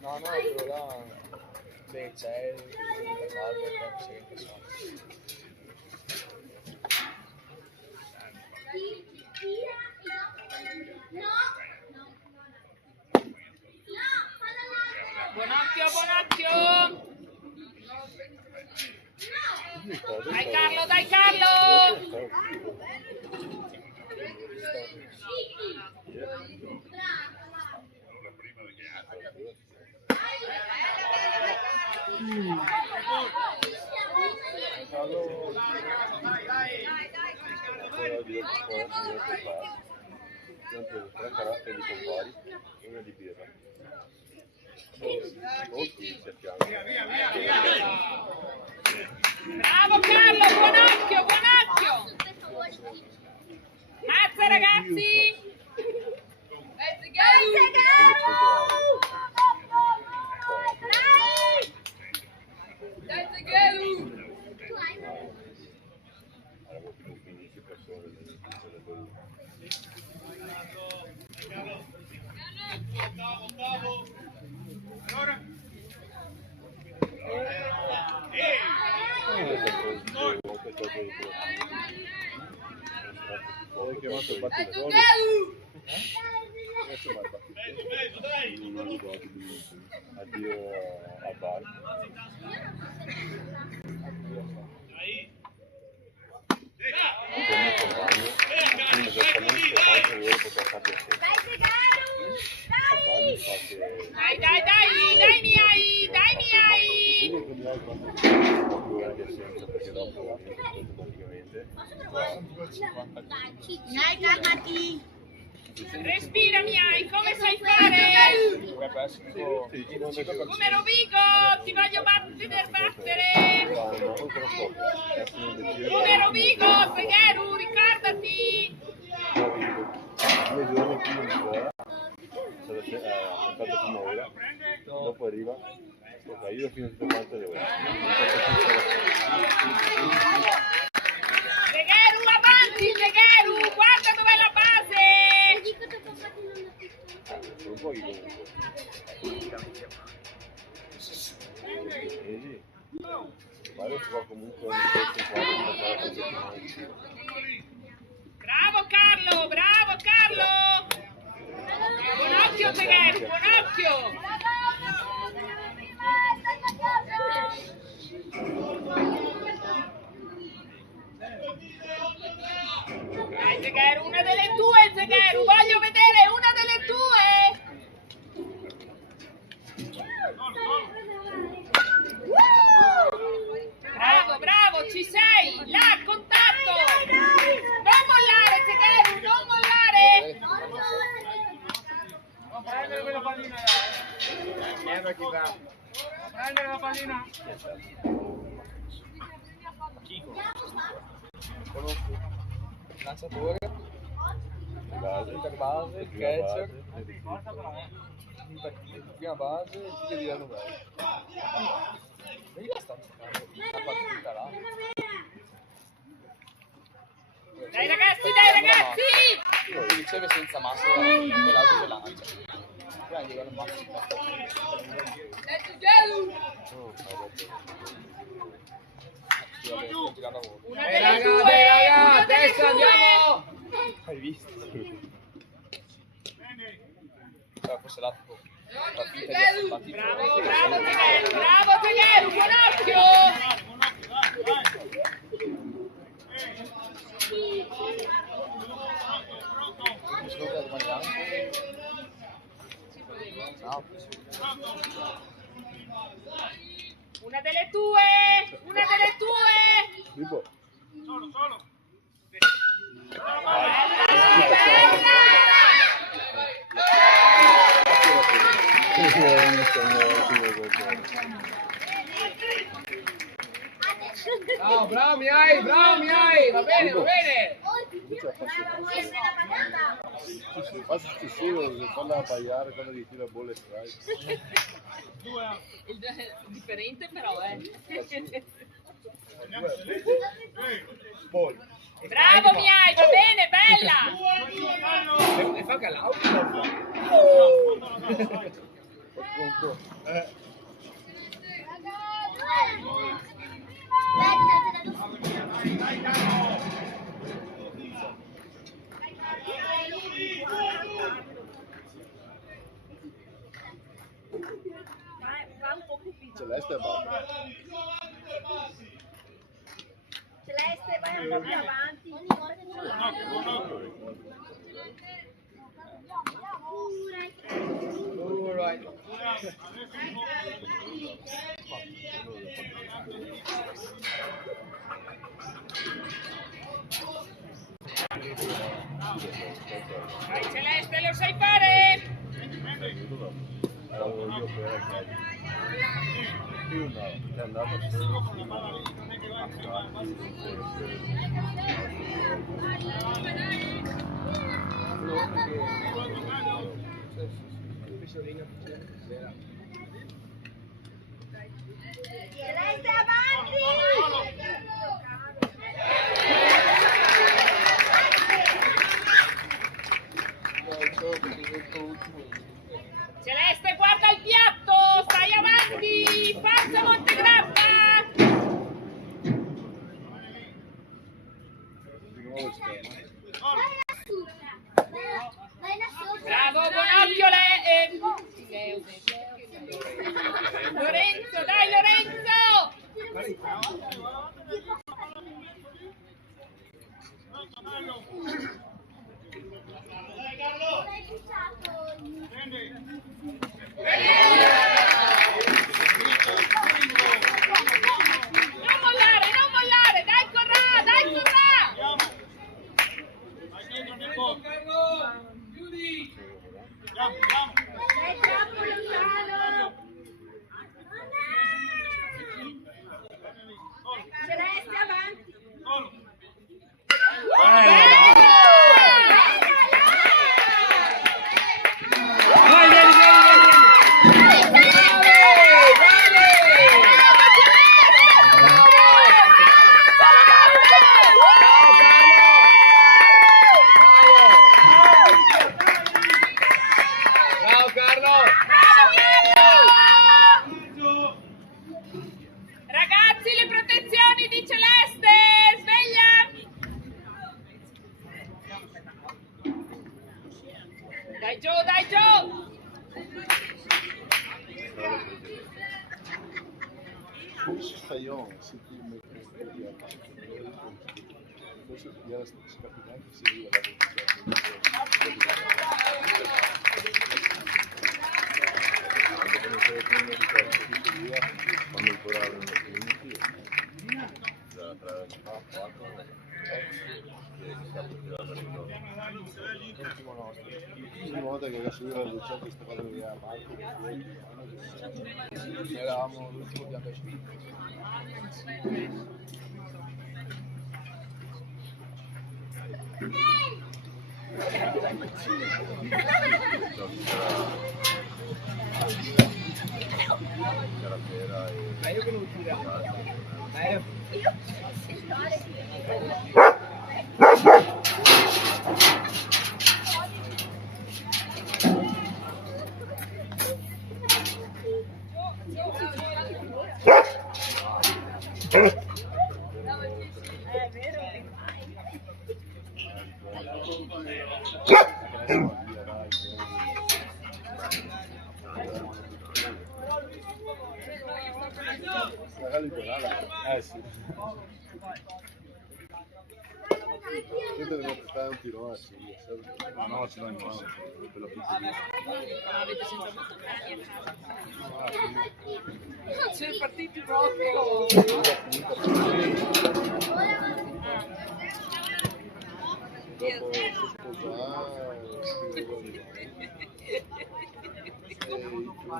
No, quello là dei c'è Buon occhio! Dai Carlo! Sempre 3 caratteri di Campari e una di birra. Molti si affiancano. Bravo Carlo, buon occhio! Mazza ragazzi! Let's go! Avevo più 15 persone nel Ho chiamato il battitore. Non ho ricordo addio a bar. Con il mio compagno, esattamente quanto ore potrà fare piacere. Il compagno fa che anche senza, perché dopo praticamente Dai, calmati. Respira, Miai, come sai fare? dovrebbe essere tipo 5%. Numero Vigo, ti voglio battere. Numero Vigo, Fegheru, ricordati. due giorni qui in scuola, montato come ora, dopo arriva, ok, io fino a tutte quante le ore. Fegheru, avanti, Fegheru, guarda dov'è la base. Non puoi comunque. Ma adesso va comunque ogni volta in quadro per fare la settimana in giro. Bravo Carlo. Buon occhio, Fegheru, buon occhio. Dai, Fegheru, una delle due, Fegheru, voglio vedere una delle due. Bravo, ci sei, là, contatto. Non mollare, Fegheru, non mollare. Prendere quella pallina, dai. Prendere la pallina. Lanciatore, interbase, il catcher, prima base, il figlio di Dano Bello. Vedi la stanza la partita là? Dai ragazzi! Uno riceve senza massa e l'altro che lancia. Prendi con il mazzo di testa. Una delle due! Raga, testa, andiamo! Hai visto? Forse l'altro. Bravo Fegheru, buon occhio! Una delle tue! Tipo, No, bravo Miai, va bene. Faccio sicuro che fanno abbaiare quando gli tira bolle strike. Differente però, Bravo Miai, va bene, bella! E fa calao. Celeste è basta. Celeste, vai un po' più avanti. Vai Celeste, lo sai fare? ero io per più no, è andato solo Celeste avanti! Celeste, guarda il piatto, stai avanti, forza Montegrappa! Vai là sopra! Bravo, buon occhio Lorenzo, dai Lorenzo! L'hai buttato! Dai giù, dai giù! Forse Staglione, se ti metti via, forse era capitano che si arriva quando ancora erano finiti, da 3 anni fa, 4, l'ultima volta che adesso io ero luciato questa cosa di Marco, eravamo l'ultimo di Andesci. c'era sera e Ma io che non tiro. magari liberale. Sì. Io devo fare un tirone a Silvia, no, ce l'ho in mano, quella piccolina. C'è partito proprio. Dopo sposare, e i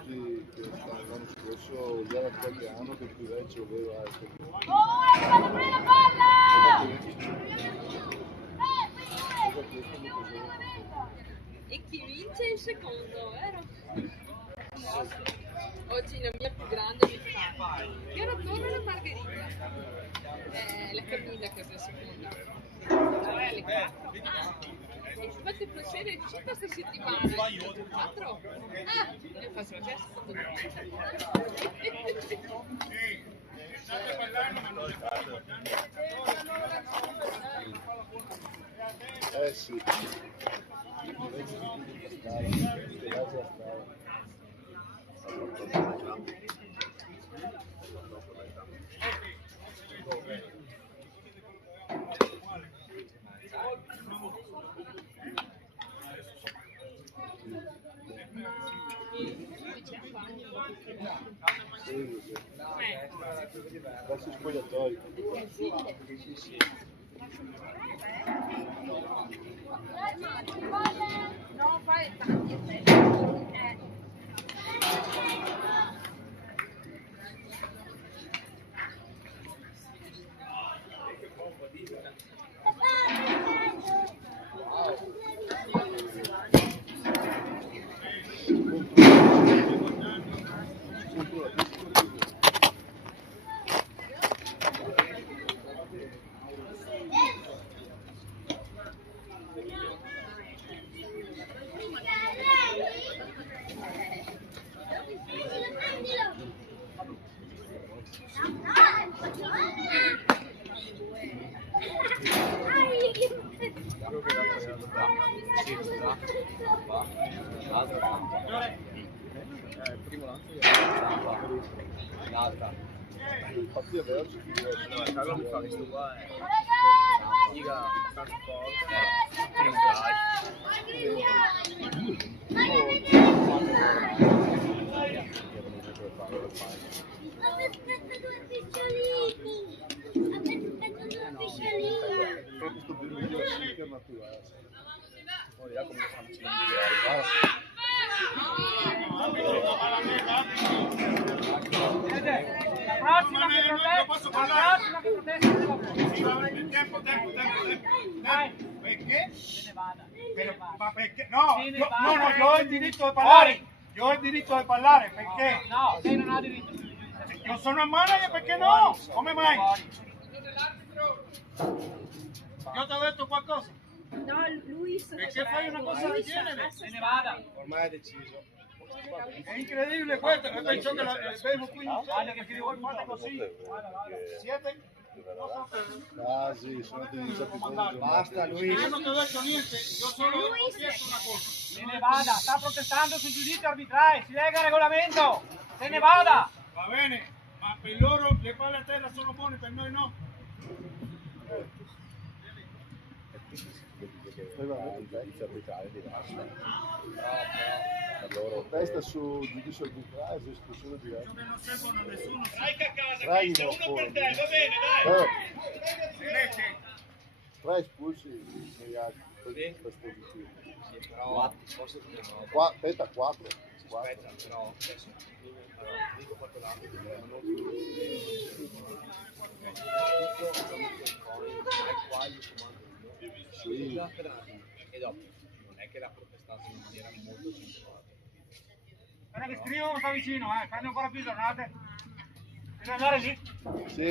figli che l'anno scorso, già da qualche anno che più vecchio voleva essere. E chi vince il secondo, vero? Oggi la mia più grande mi fa. Che ora torna la Margherita. La Camilla che è la seconda. Cioè alle 4. E ti fate piacere, è uscita questa settimana. 4? Ah, le faccio la testa. Sì. Verso spogliatoi. No, fai tanti. Primo lancio l'altra. Infatti è vero, Allora, Carlo mi fa questo qua è figa, abbastanza forte, questo bimbo è super naturale. poi dirà come stanno tirare. La prossima che protesta, Tempo. dai, Perché? se ne vada. Ma perché? No, Se ne io, vada. no, io ho il diritto di parlare. Io ho il diritto di parlare, perché? No, lei non ha diritto. Io sono il manager, perché no? Come mai? Io ti ho detto qualcosa? No, lui Perché fai una cosa del genere? Se ne vada. Ormai è deciso. È incredibile questo, che penso che la bevo qui in Guarda che ti vuoi fare così. Siete? Ah sì, sono andati in già Basta, Luis. Io non ti ho detto niente, io solo ho chiesto una cosa. Se ne vada, sta protestando sul giudizio arbitrale, si lega il regolamento. Se ne vada. Va bene, ma per loro le palle a terra sono buone, per noi no. Giudizio arbitrale è diverso. Testa su giudizio arbitrale, su espulsione diversa. Che non servono a nessuno. Sai che a casa, Draghi Cristian, non uno fuori. per te, va bene, dai. Silenzio. 3 espulsi negli altri per posizione. Sì, però forse no. Qua, aspetta, 4. Aspetta, però adesso dico fatto l'arbitro, Sì. e dopo non è che la protestasse in maniera molto centrata. Guarda che scrivo sta vicino, prendi un po' più giornate. Devi andare lì. Sì,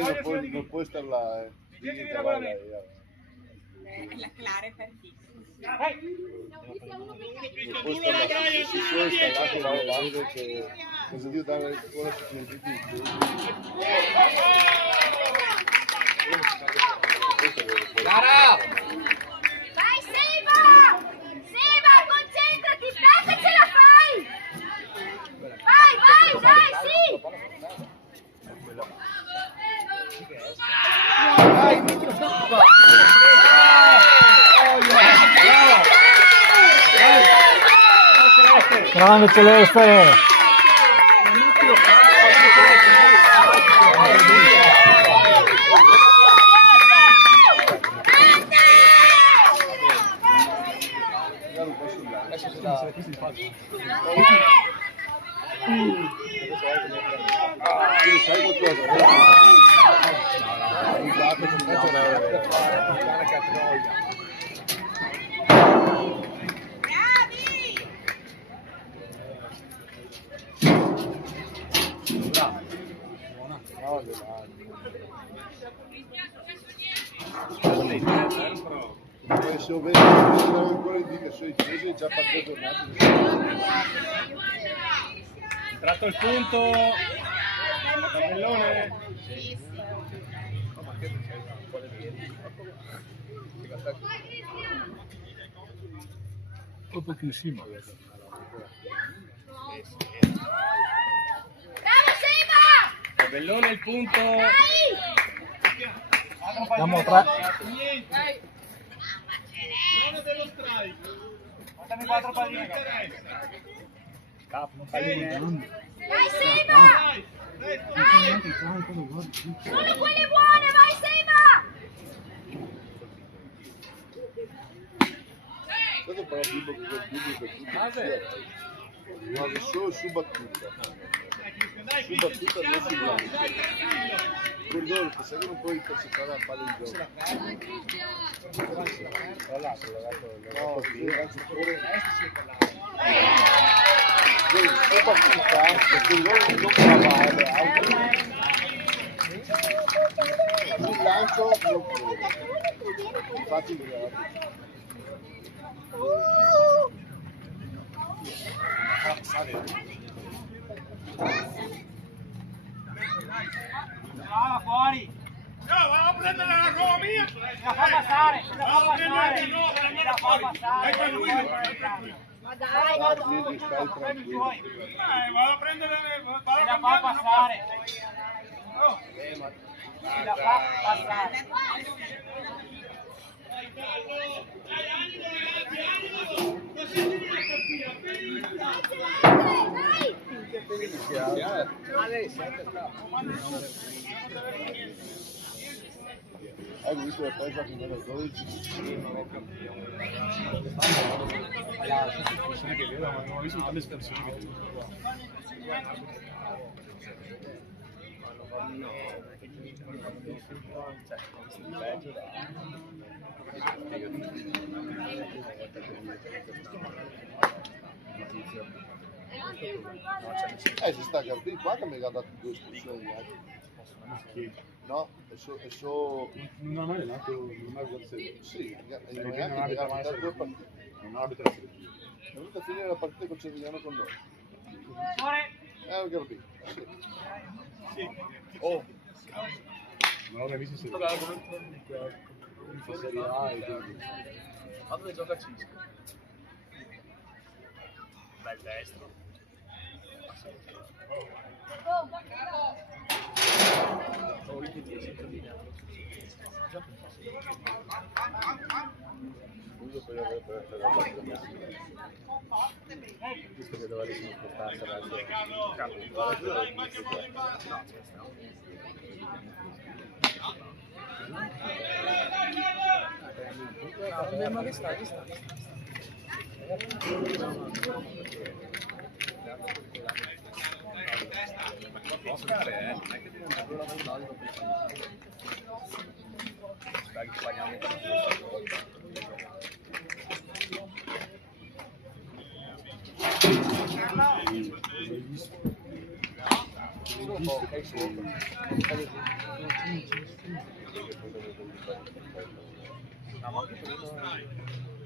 non puoi stare là. Sentimi il regolamento. La Clara per chi? Vai. Non puoi stare là. Se si può stare là con la base che cosa Dio dà ancora su Clara! Vai Seba! Seba, concentrati, pensa ce la fai! Vai, dai, sì! Grande Celeste! Sai qualcosa? Se lo vedo ancora di che sono i chiesi già partito giornate. Tratto il punto. Tabellone. Proprio pochissimo. Bravo Seba! Tabellone il punto. Siamo tre. Zona dello strike. Portami 4 palline. Vai Seba! Sono quelle buone, vai Seba! Stato però Bibo che quel dubbio per tutti. No, che solo su battuta. Su battuta non si lancia. Cordone, che sai che non puoi intercettare la palla in gioco. Tra l'altro, no, sì, lancio fuori. Su battuta, perché il gol non cavare, sul lancio non fuori. Infatti mi guarda. Brava, fuori. No, vado a prendere la roba mia. La fa passare, la fa Vado a prendere passare. no, me la La fa fuori. passare. Dai tranquillo. Ma dai, Quindi stai tranquillo. Vado a prendere, vado Se la a fa cambiare. passare. Oh. Se la fa passare. dai! Hai visto la presa numero 12? La sostituzione che vedo, ma non ho visto tutte le espressioni che vedo qua. Si sta capendo qua che mi ha dato 2 espulsioni. No, è solo... Non ha mai dato, non ha guardato. Sì, Perché non è non che arbitra mi ha mai dato 2 serie. partite. Non arbitra la serie. È venuta a finire la partita con Cervignano con noi. Fuori. Ho capito, sì. Oh, Non ho mai visto se Serie A e quindi. Ma dove gioca Cisco? Bel destro. scuso per aver perso la partita. Visto che dovessi portarsi verso il campo di ma che sta? Può stare, non è che devi andare a lavorare dopo il spaghi paghiamo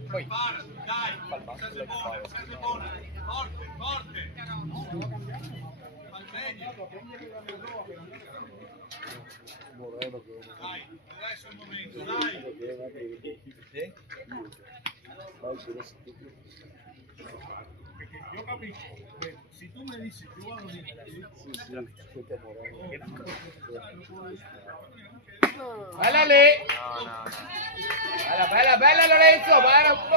poi fa il basso e forte Moreno che Adesso è il momento, dai! vai se adesso tutto. Perché io capisco, se tu mi dici che io vado lì, Tutto Moreno. bella lì bella Lorenzo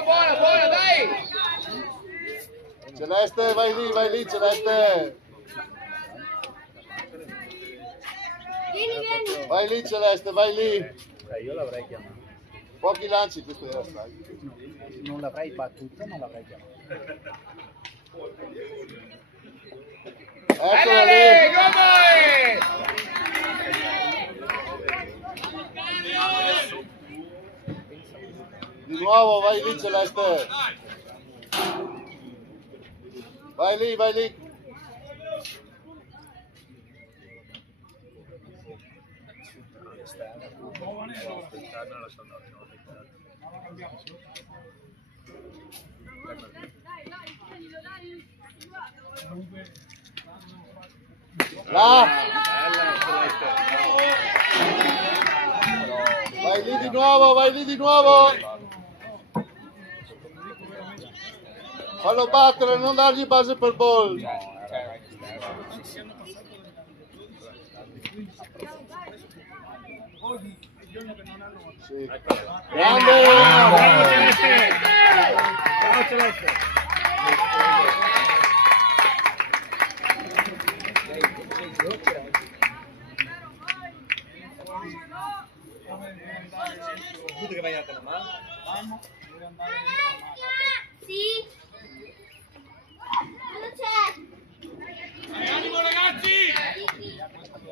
buona dai Celeste, vai lì, Celeste. Vieni. Vai lì, Celeste, vai lì. Io l'avrei chiamato. Pochi lanci questo era stato. Non l'avrei battuto, ma l'avrei chiamato. Eccolo lì. go Di nuovo, vai lì, Celeste. Vai lì. Là. Vai lì di nuovo. Fallo battere, non dargli base per ball. Sì. Grande! Ciao Celeste! Vedo che vai a la mano. Sì. Cosa c'è? Animo ragazzi!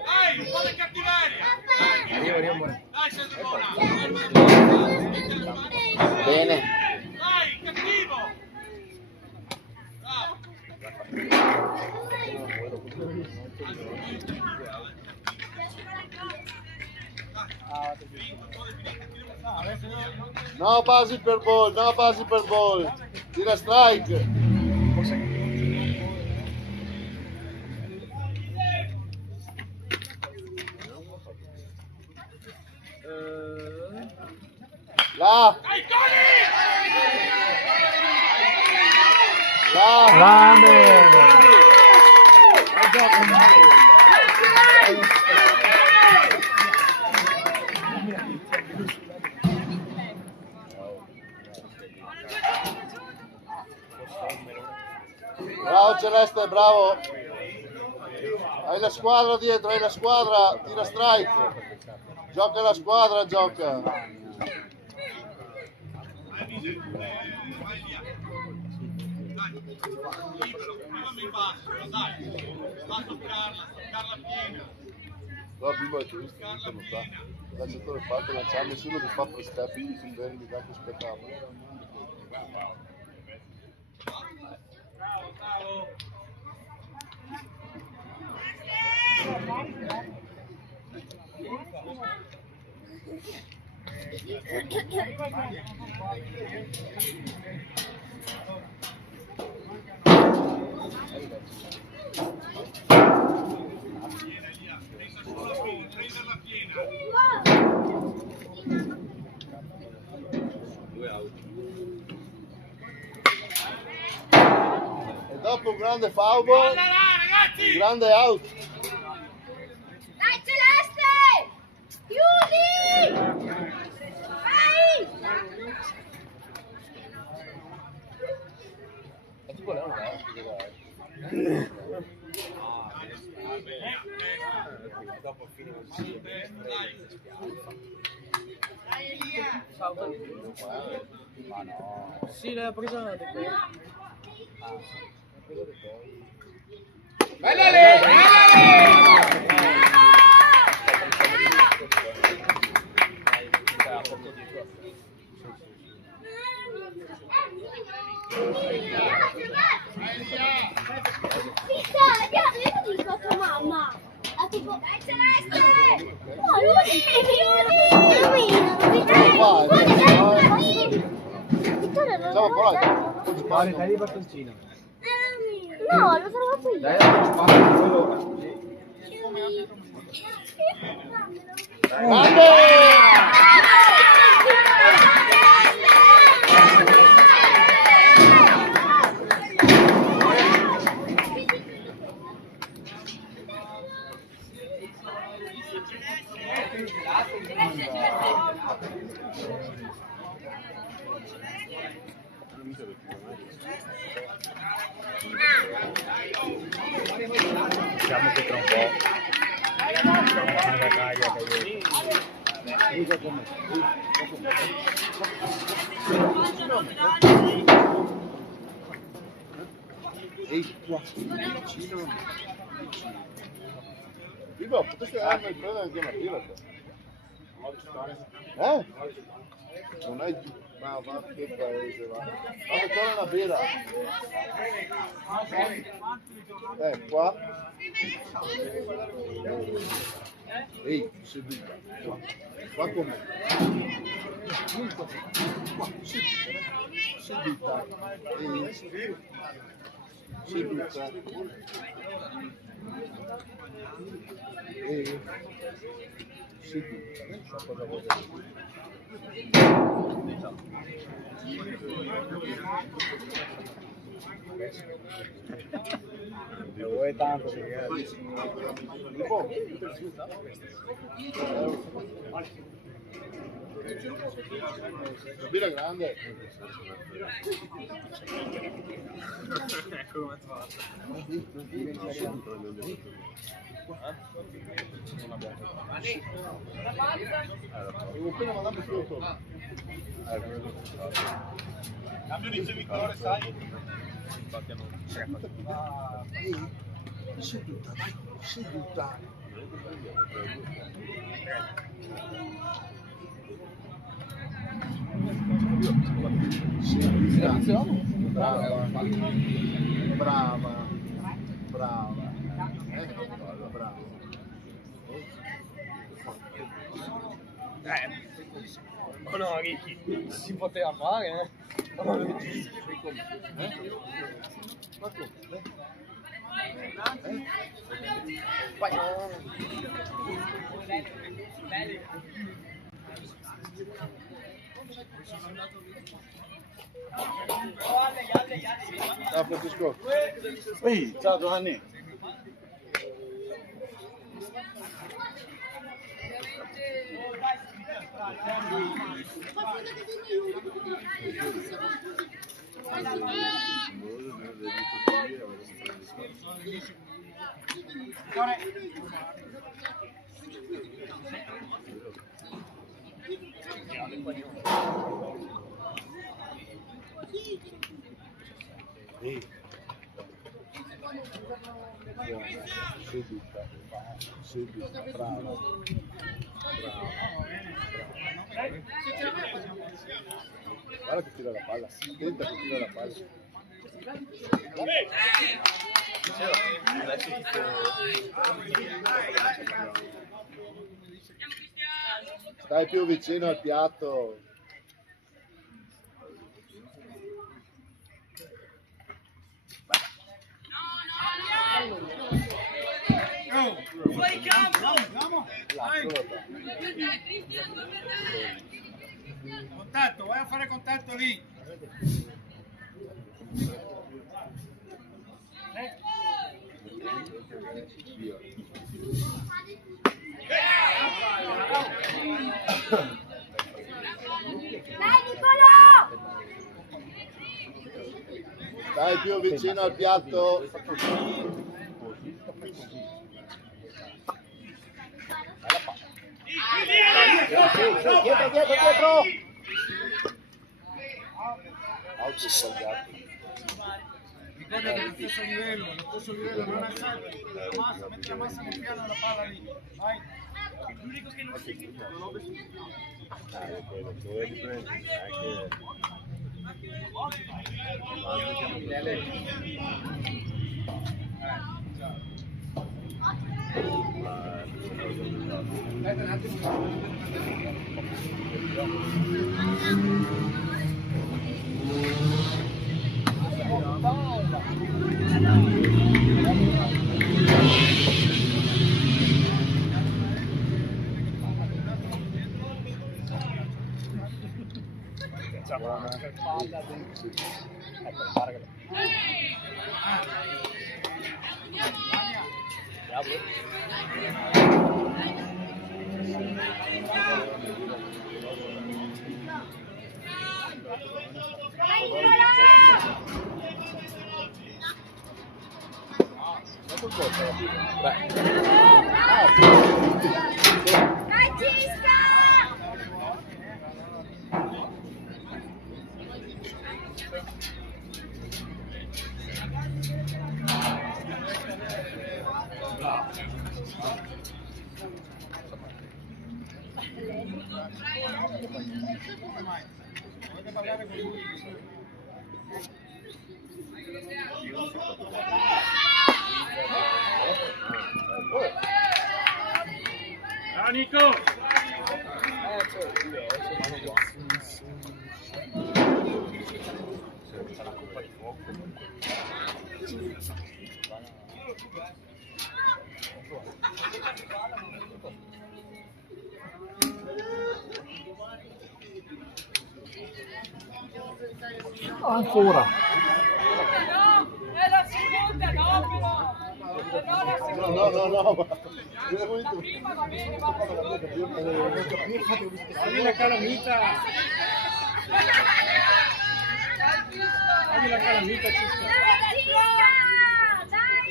Dai, un po' di cattiveria! Arrivo. Dai, sei buona! Bene. Dai, cattivo! Bravo! No basi per ball. Tira strike. Là. Bravo Celeste, bravo. Hai la squadra dietro, tira strike. Gioca la squadra, gioca. No, prima ci ho visto tutto, non fa. Il lanciatore parte lanciare, nessuno che fa per step, si fermi, dà che spettacolo. Prendere la piena! E dopo un grande foul, un grande out. Dai Celeste! Chiudi! Vai! E tipo lei non è. Dopo fine Ma no. sì, l'ha presa da te. Bella lì! Io dico a tua mamma. A tipo, dai Celeste! Oh, lui Siamo qua. Dai, dai di battoncino. No, lo sono fatto io. Dai, lo spazio. Diciamo che tra un po'. Ehi, qua, vicino. Dico, potresti darmi il prendere anche una birra? Non è giù. Ma va, che paese, va. Ma torna una birra. Qua. Ehi, seduta. Qua con me. Qua, seduta. Ehi, seduta. Ehi, seduta. Non so cosa vuol dire. Ne vuoi tanto, La birra grande. Ecco come fa. Devo appena mandarmi su sopra. Cambio di ricevitore, sai? Seduta, dai, seduta. Brava, brava, brava, brava. Oh no, Ricky, si poteva fare, eh? Ma come? Ciao Francisco. Ehi, ciao Giovanni. Seduta, seduta, brava, brava, brava. Guarda che tira la palla, attenta che tira la palla. Stai più vicino al piatto. Contatto, vai a fare contatto lì. Dai Nicolò! Dai più vicino al piatto. Dietro! Auto sbagliato. Ricorda che è lo stesso livello, non alzate la massa, metti la massa nel piano e la palla lì. Vai. L'unico che non si Dove riprendi? Anche... Dai Nicolò! Dai Cisca! Ciao Nico! Ancora. È la seconda, no, però. No. La prima va bene, ma la seconda. Fagli la calamita! Fagli la calamita, Cisca! Dai!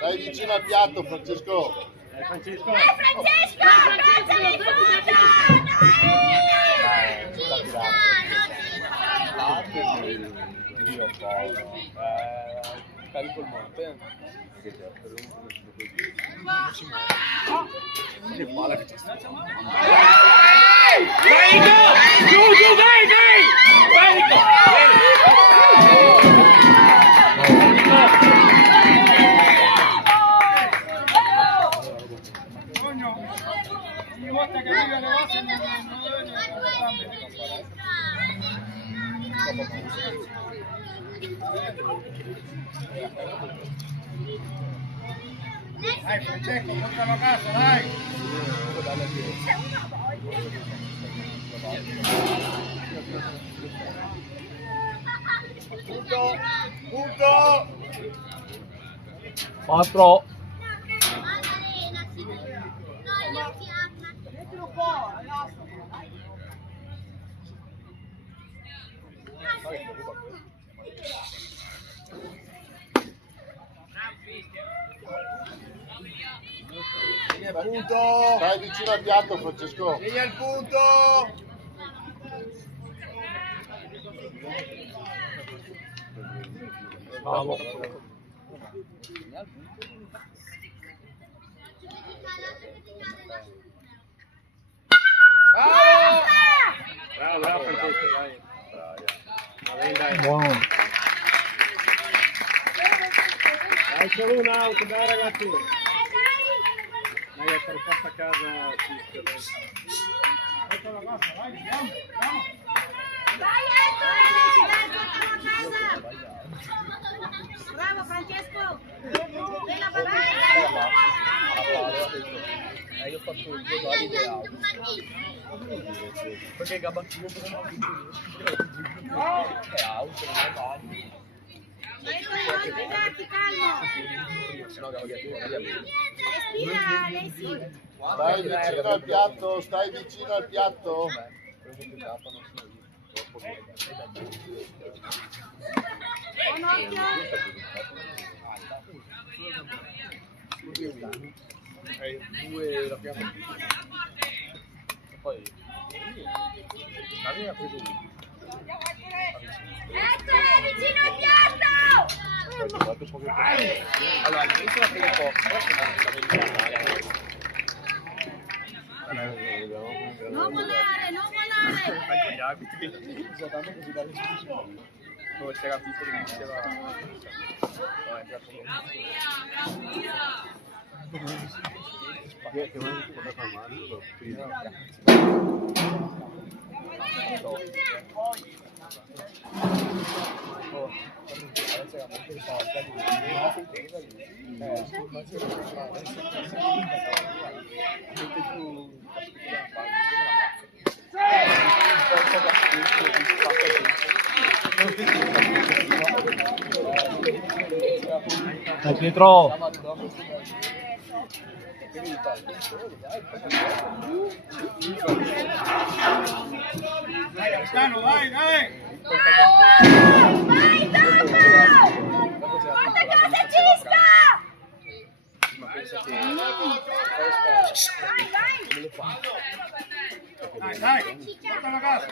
Dai vicino al piatto, Francesco. Francesco! Dai Francesco! Cazzo di foto! Dai! Cisca! Dio Paolo. Carico il monte. Che palla che c'è stata. Vai Nico! Giù, vai! Vai Nico! Ogni volta che arriva le ossa non dai Francesco, portalo a casa, dai! Punto! 4. Punto! Dai vicino al piatto, Francesco. Vieni al punto! Bravo. Bravo Francesco, dai! Buono. Dai, solo un auto, dai ragazzi! Dai a fare pasta a casa, Cisca, dai! Portalo a casa, vai, andiamo! Dai Ettore! Dai, portalo a casa! Bravo Francesco! Bella battuta! Io ho fatto 2 gol di auto. Perché Gabattino è auto, non è male. Sennò Gabattino non è Respira, lei sì. Stai vicino al piatto, stai vicino al piatto. Buon occhio. Due la prima partita. E poi la mia ha preso uno. Vicino al piatto! Allora, all'inizio la prima poco, Non volare, non volare! anche gli arbitri giocando così da vicino. Dove c'era Pippo che diceva no, è troppo Che non si può fare male, lo spiego. adesso era molto forte non si intende Dai Pietro! Dai, Gaetano, vai, dai! Vai, Tommo! Porta a casa Cisca! ma pensa che Dai, dai, portalo a casa!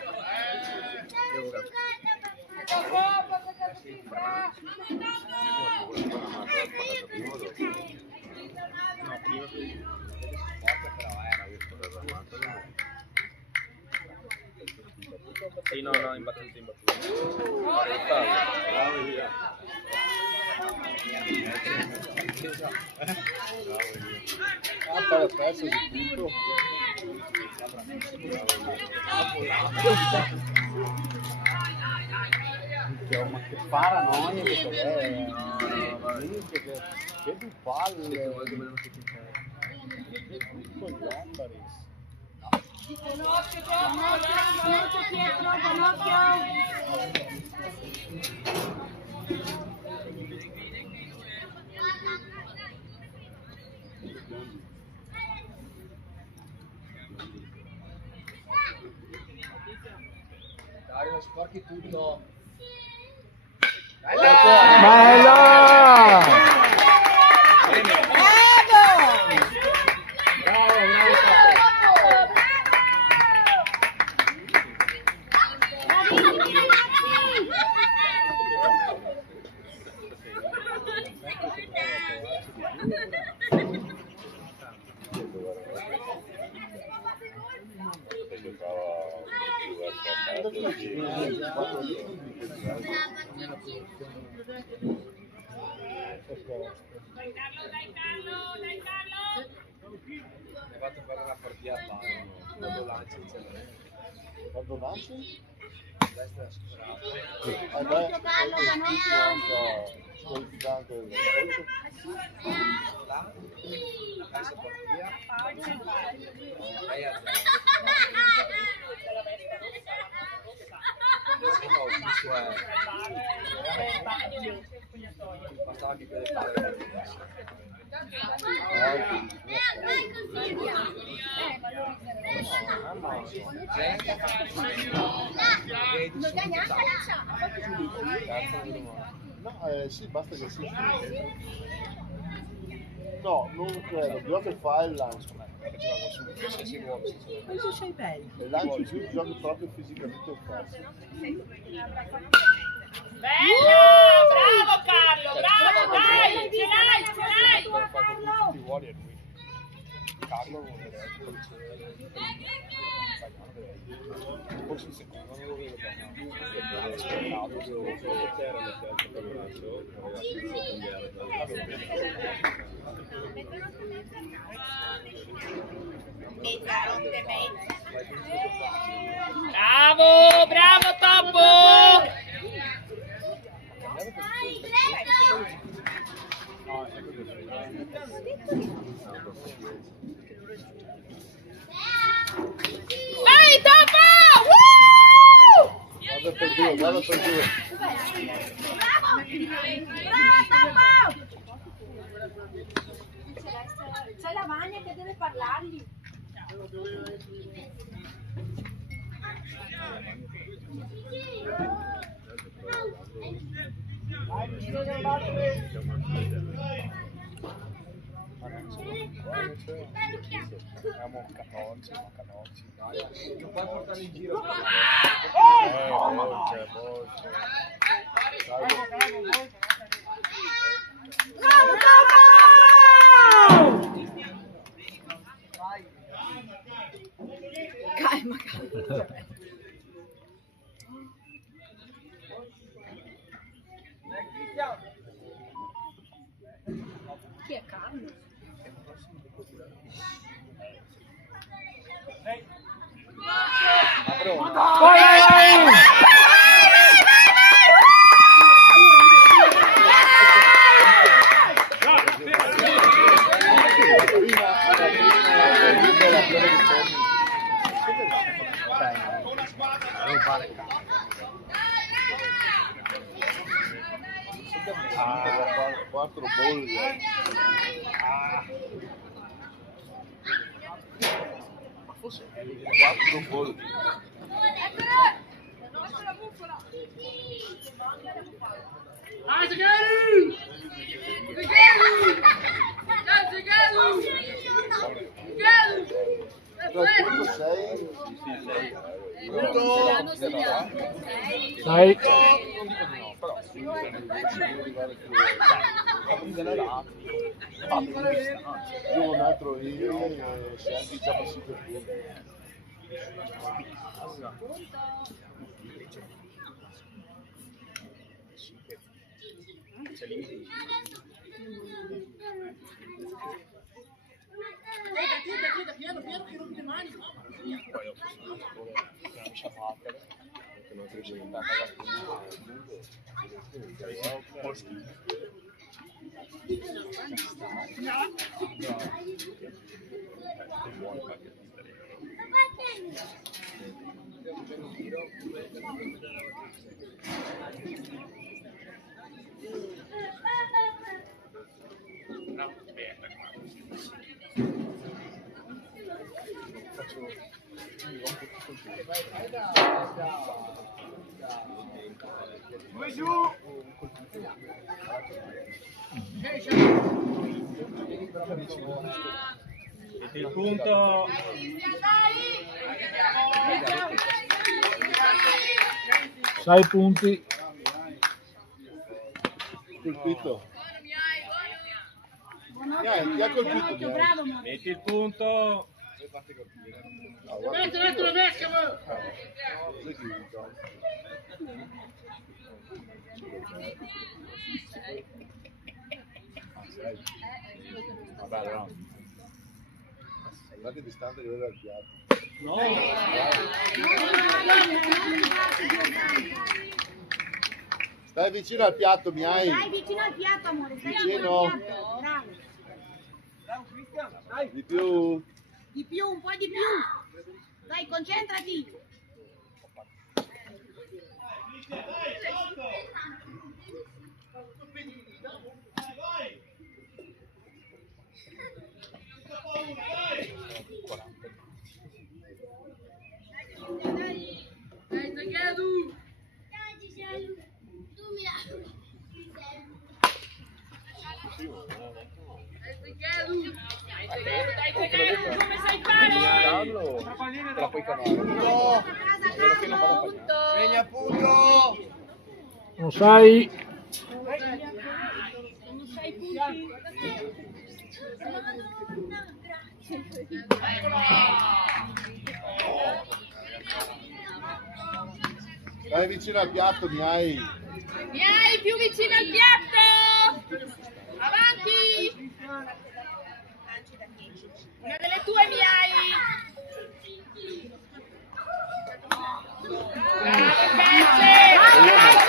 sì, no, imbattuto. Poi ha perso di tutto. Ma che paranoia che è! Che due palle! Buon occhio, Pietro, buon occhio! Dario, sporchi tutto. Bella! Hai fatto fare una partita a palo, quando lanci il cervello. Quando lanci? Destra scorata. Vabbè, squalificante il colpo. Là, adesso partita. Lei ha passava di quelle palle. No, sì, basta che si. No, non credo, giochi fa il lancio. Quanto sei bello? Il lancio più giochi proprio fisicamente il falso. Bella! Bravo Carlo, bravo, dai! Ce l'hai! Tutti i ruoli è lui. Carlo vuole forse il secondo non lo vedo Bravo, bravo Tombo! giù, guarda per giù. C'è la Vania che deve parlargli. Siamo canonci, ma canonci. Non puoi portarli in giro. Calma, calma. Chi è Carlo? Quattro bolli. Quattro bolli. Quanto sei? Sai? Non dico di no, però. Io un altro io e se anche già passato il punto. Il punto. 6 punti. Colpito. Chi ha colpito? Metti il punto. Vabbè, no. Guardate distante che vedere al piatto. No. Stai vicino al piatto, mi hai? Stai vicino al piatto, amore. Stai Vicino. al piatto. Bravo. Di più. Di più, un po' di più. Dai, concentrati. Come sai fare? Te la puoi cavare. Spero che non vada a pagliare. Segna punto! Non sai? Sono 6 punti. Stai vicino al piatto, mi hai? Mi hai più vicino al piatto! Avanti! Una delle tue mi hai!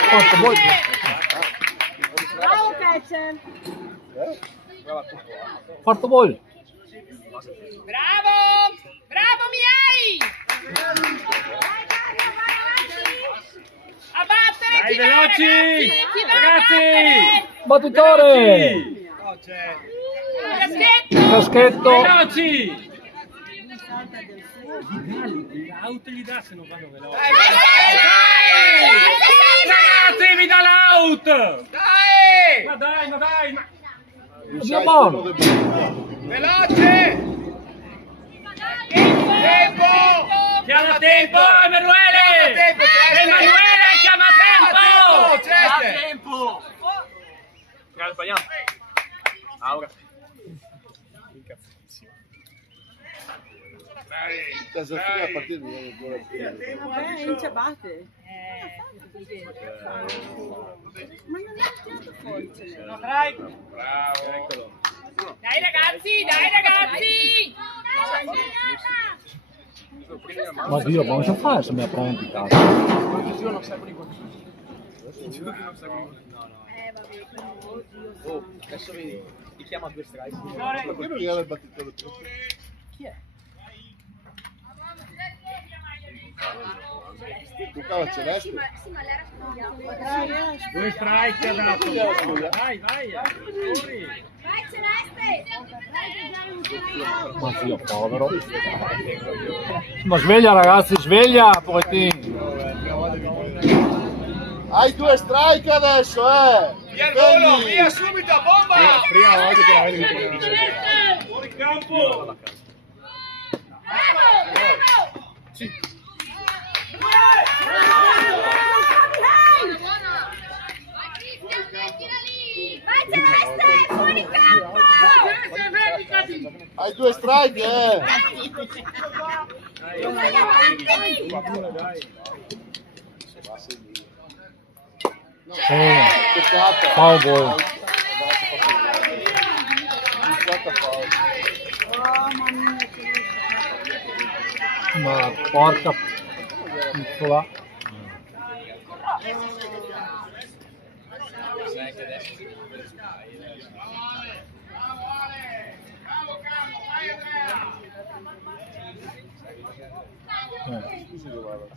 Forza, voi. Bravo, Catcher. Forza voi. Bravo! Bravo mi hai! Avanti! Dai, veloci! Ragazzi! Battitore! Caschetto! Veloci! L'auto gli dà se non vanno veloci. Ragazzi, mi dà l'auto! Dai! Ma dai, ma dai! Ma... Andiamo! Veloce! Tempo! Chiama tempo, Emanuele! Tempo, Celeste! Emanuele, chiama tempo! Celeste! Tempo! Dai, sbagliamo. Ora. Casa fine a partire di in ciabatte. Ma non è tirato fuori. Eccolo. Dai ragazzi! Ma Dio, come si fa se mi apprendi casa? Giuro non servono i consigli. Giuro che non servono i consigli. Oh, adesso vedi, ti chiama 2 strike. Perché non era il battitore? Chi è? Tu cava Celeste? Sì, ma l'era 2 strike ha dato. Vai, vai. Fuori. Vai Celeste! Ma Dio, povero. Ma sveglia ragazzi, sveglia, pochettino. Hai 2 strike adesso, Via il volo, via subito, bomba! Prima volta che la vedi. Fuori campo. Vai Celeste! Fuori campo! Hai 2 strike, Vai avanti! Toccata. Ciao voi. Ma porca piccola.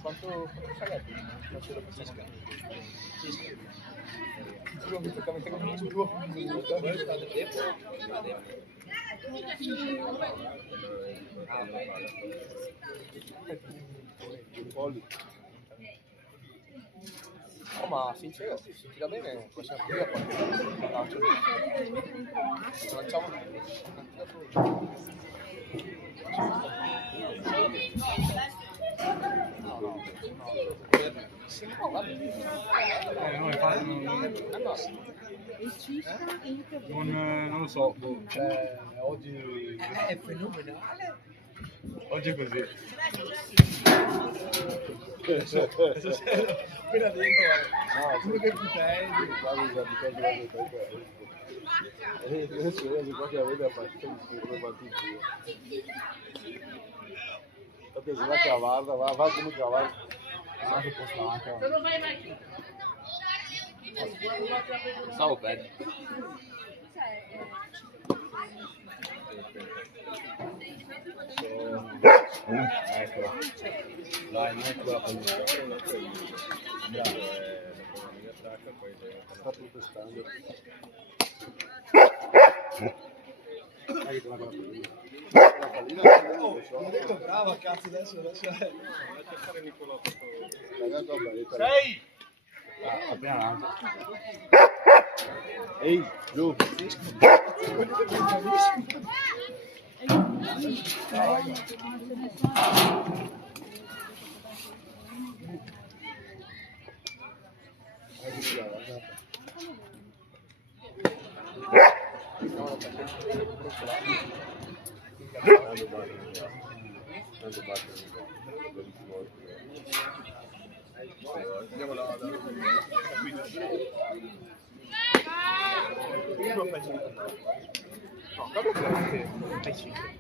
Quanto sarebbe? Faccio Francesca. Giuro che tocca mettere un giuro. Oh, ma sincero, se ti va bene possiamo qui a lanciamo Non lo so, cioè oggi è fenomenale. oggi è così. Appena dentro, Quello che tu sei, adesso io qua che avete a partire come partiti. Infatti se va cavarda, va come cavarda. anche posto anche. Stavo bene. Eccola. Dai, non è quella pallina. Sta protestando. Ho detto brava, cazzo, adesso è. Sei! Appena lancia. Ehi, giù! Andiamo là. No, guarda che fai 5.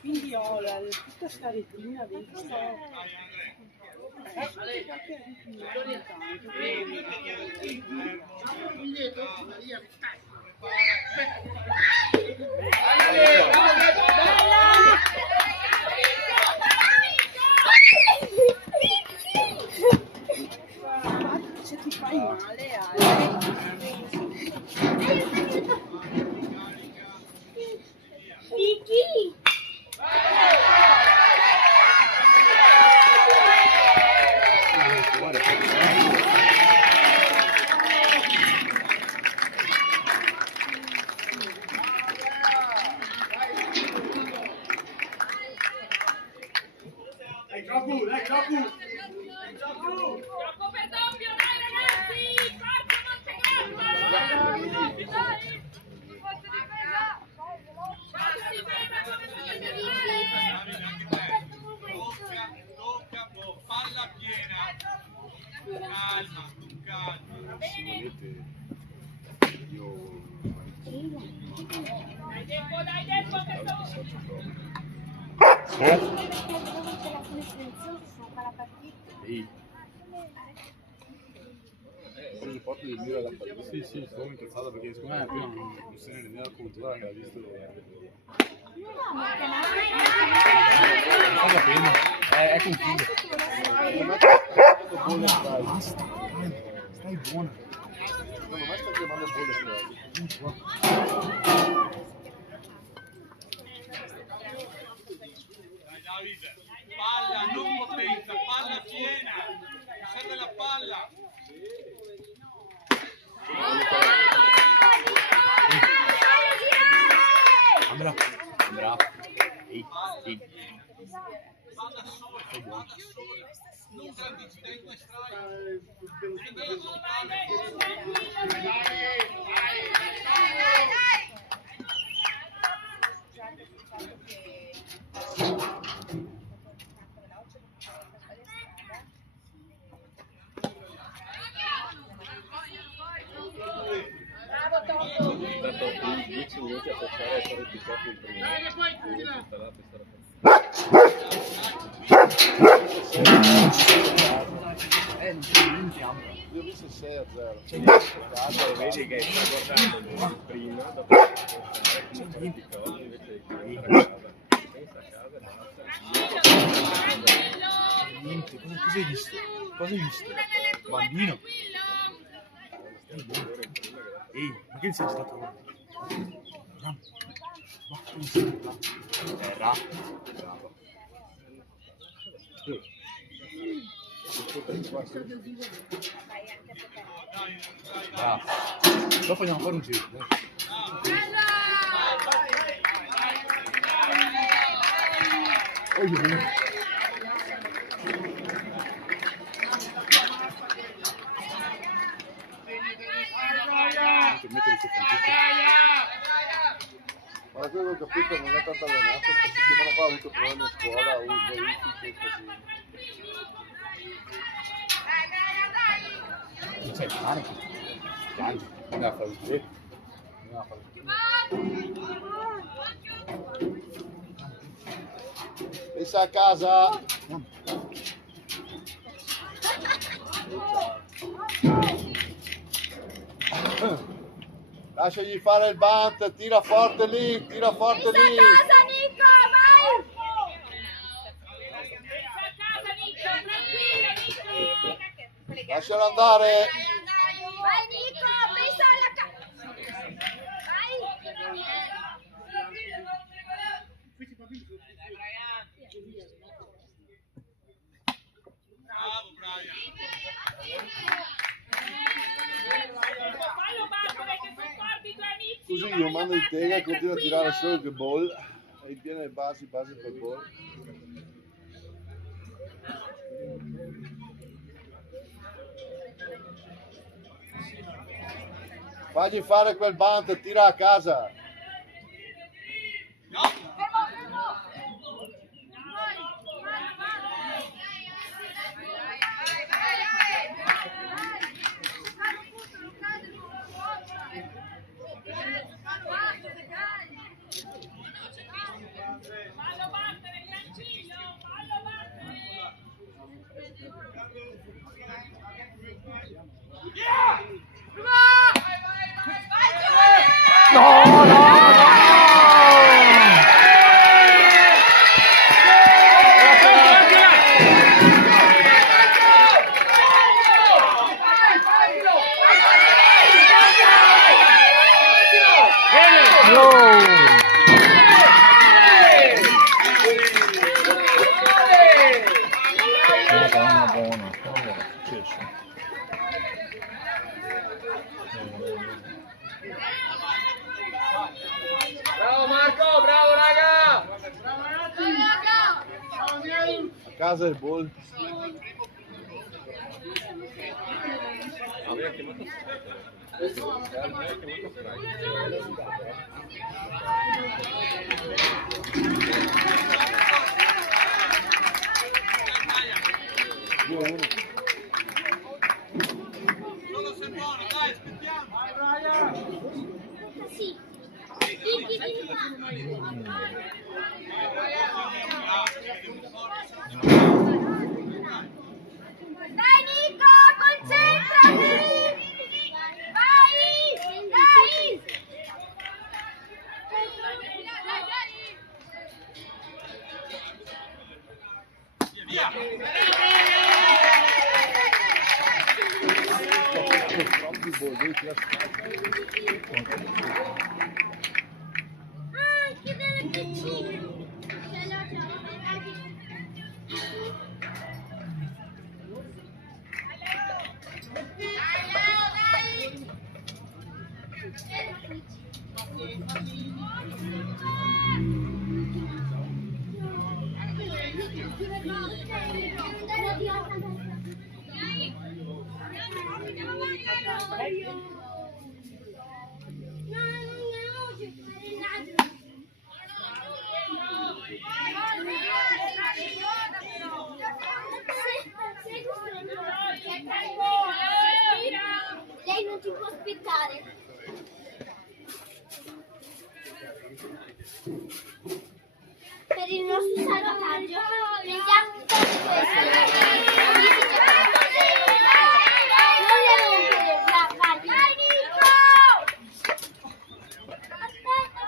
Quindi ho tutta sta retina dentro. Se ti fai male, Vicky! Dai, Giocu, dai, Giocu! Troppo per doppio, dai ragazzi! Forza Montegrappa! Dai! Forza difesa! Forza difesa come Tocca, palla piena. Calma, calma. Dai tempo che sono... Quando porto il mio alla partita. Sì, sì, sono incazzato perché secondo me prima non se ne rendeva conto, guarda che l'ha visto cosa prima? È confuso. Stai buona. Secondo me sta chiamando bolle strade. Dai, Davide. Palla, non potenza, palla piena. Serve la palla. Andrà. Ehi. Palla sola, non grandi incidenti strike. Stato 10 minuti a passare a fare il piccato il primo. Io ho visto 6-0. Vedi che sta guardando il primo, dopo invece Niente, cosa hai visto? Cosa hai visto? Bambino? Ehi, ma che sei stato? terra. Bravo. Dopo andiamo a fare un giro. Ma quello che ho capito non è tanto allenato, questa settimana fa ha avuto problemi a scuola, ha avuto verifiche così. Non sai fare? Piangi. Andiamo a fare un giro. Andiamo a fare un giro. Pensa a casa! Lasciagli fare il bunt, tira forte lì, tira forte lì! Nico, vai! Lascialo andare! Vai Nico, pensa alla casa! Vai! Bravo, Brian. Così io mando in tega e continua a tirare solo che ball e viene base per ball. Fagli fare quel bunt, tira a casa. Madonna buona. Bravo Marco, bravo raga! A casa il ball. Aveva chiamato Sì. Dai Nico, concentrati! Vai! Dai! Ah, che bel piccino! Ce l'ho già. Lei non ti può aspettare. Per il nostro salvataggio prendiamo tutto questo. Non le rompere, vai. Dai Nico! Aspetta,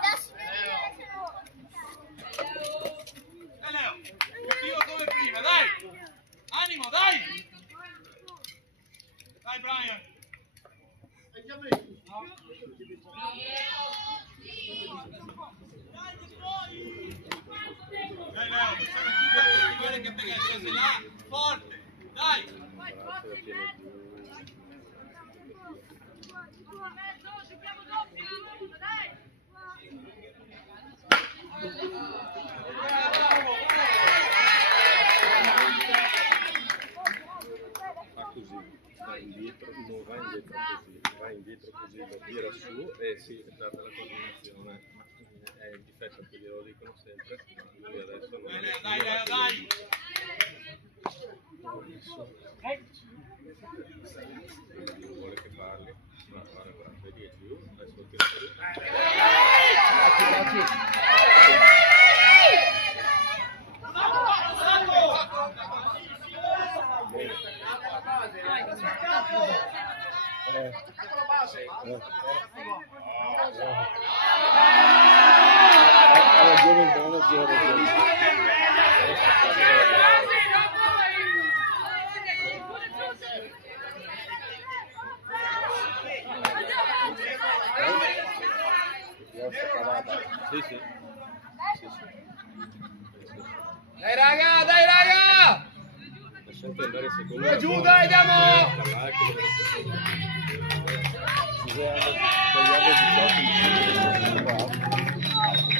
lasciami vedere se no. Dai Leo, io come prima, dai! Animo, dai! Dai Brian! Dai Leo, facciamo guarda che pega il cose là, forte! Dai! fa così, sta indietro, non va indietro così, va indietro così, lo tira su e si data la coordinazione. Ma è il difetto che glielo dicono sempre, lui adesso non è. Dai Leo, dai! Non vuole che parli, ma guarda, vedi, è giù, adesso lo tira su. Sì, sì. Dai raga, dai raga! Lasciate andare secondo Giù, dai, andiamo!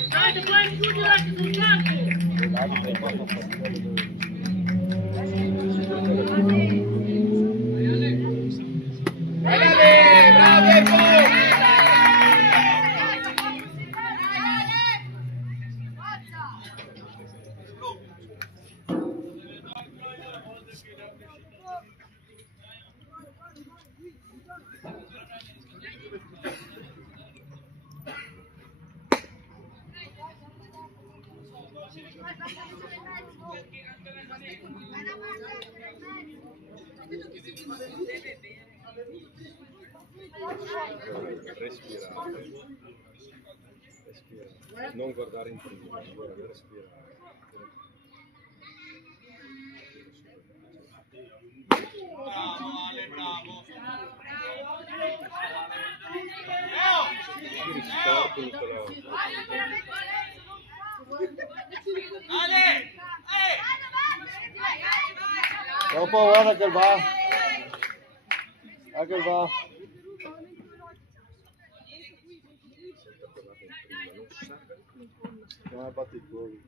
Dai, puoi chiudere anche sul campo! Dai, bravo Ecco! Respirare. Non guardare in prima, guarda, respirare. Bravo Ale, bravo! Leo! ti ristorti tutto Dopo guarda che va. Anche va. Non hai fatto i gol.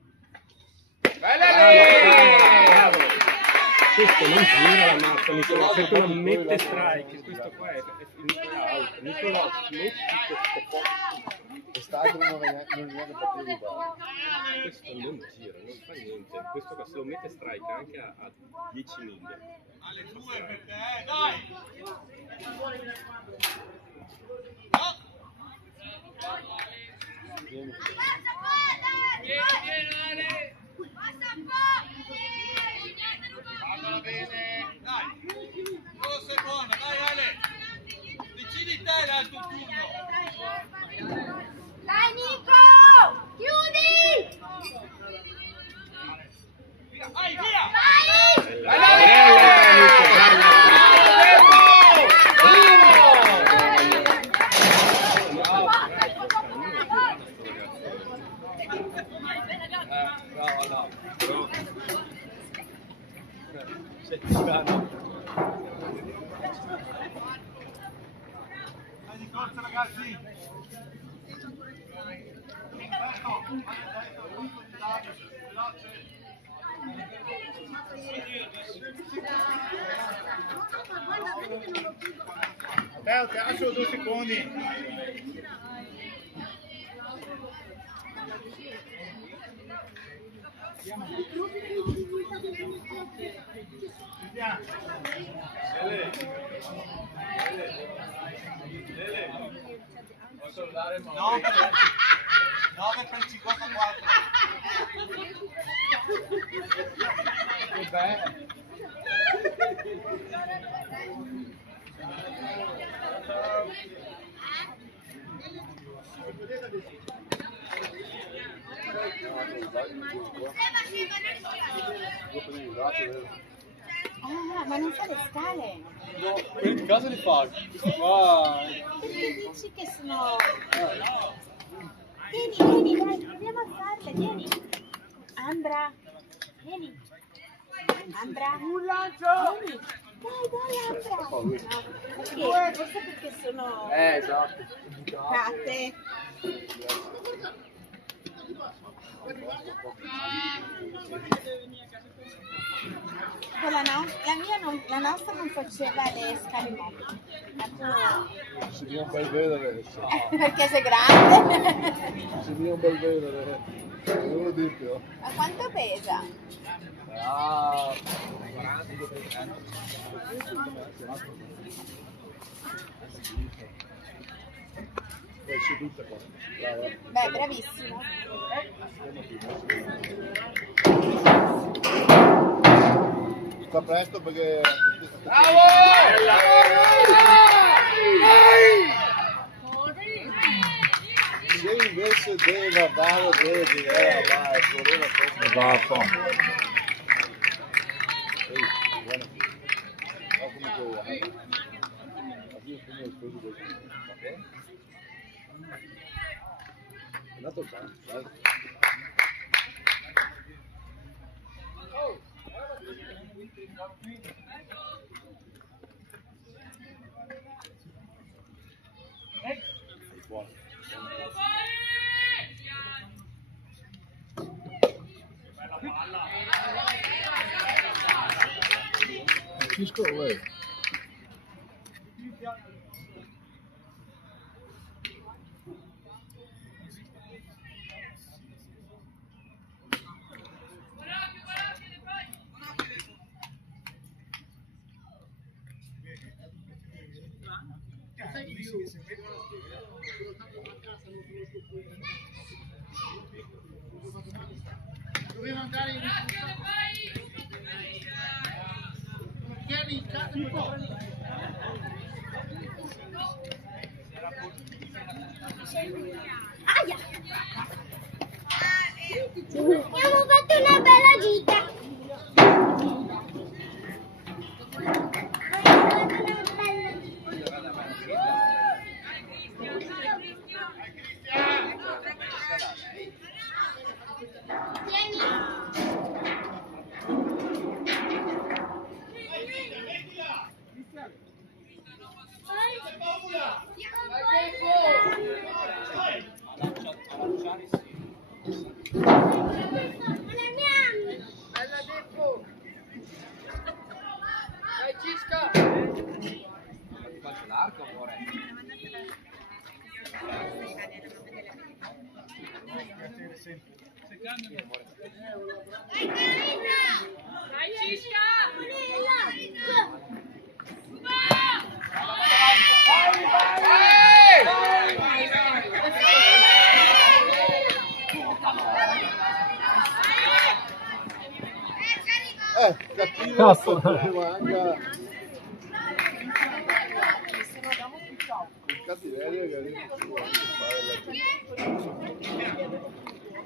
Questo non gira la mazza, Nicolò, perché non mette strike, questo qua è finito out. Nicolò, metti questo po'. Quest'altro non viene partito di base. Questo non gira, non fa niente. Questo qua se lo mette strike anche a 10 miglia. Alle 2 per te, dai! Vieni. Fallo bene! Dai! Rossa è buona, dai Ale! Decidi te l'altro turno! Dai Nico! Chiudi! Via, vai, via! Vai! Dai di corsa ragazzi! Matteo, ti lascio 2 secondi. Posso dare 9 per il 54. Ah, ma non fa le scale. No, quelli di casa li fa. Questo qua. Dici che sono... Vieni, dai, proviamo a farle, vieni. Ambra, vieni. Ambra, un lancio. Vieni. Dai, Ambra. No, perché? Forse perché sono... Esatto. Cate. La nostra non faceva le scale mobili. Si vede un bel vedere adesso. Perché sei grande? Si vede un bel vedere. Devo dirtelo. Ma quanto pesa? Ah, è seduta qua. Brava. Beh, bravissimo. Sta presto perché... Se invece deve andare, deve tirare, vai, correva troppo. Esatto. Buona. Ma come che vuoi? Io prima ho speso così. È andato bene, dai. Buono. Just go away. Doveva andare in un po'. Aia! Abbiamo fatto una bella gita. Bella Deppo! Dai Cisca! Faccio l'arco, amore. Dai Cisca! Cattivo, Cazzo. manca. Cattiveria che riesce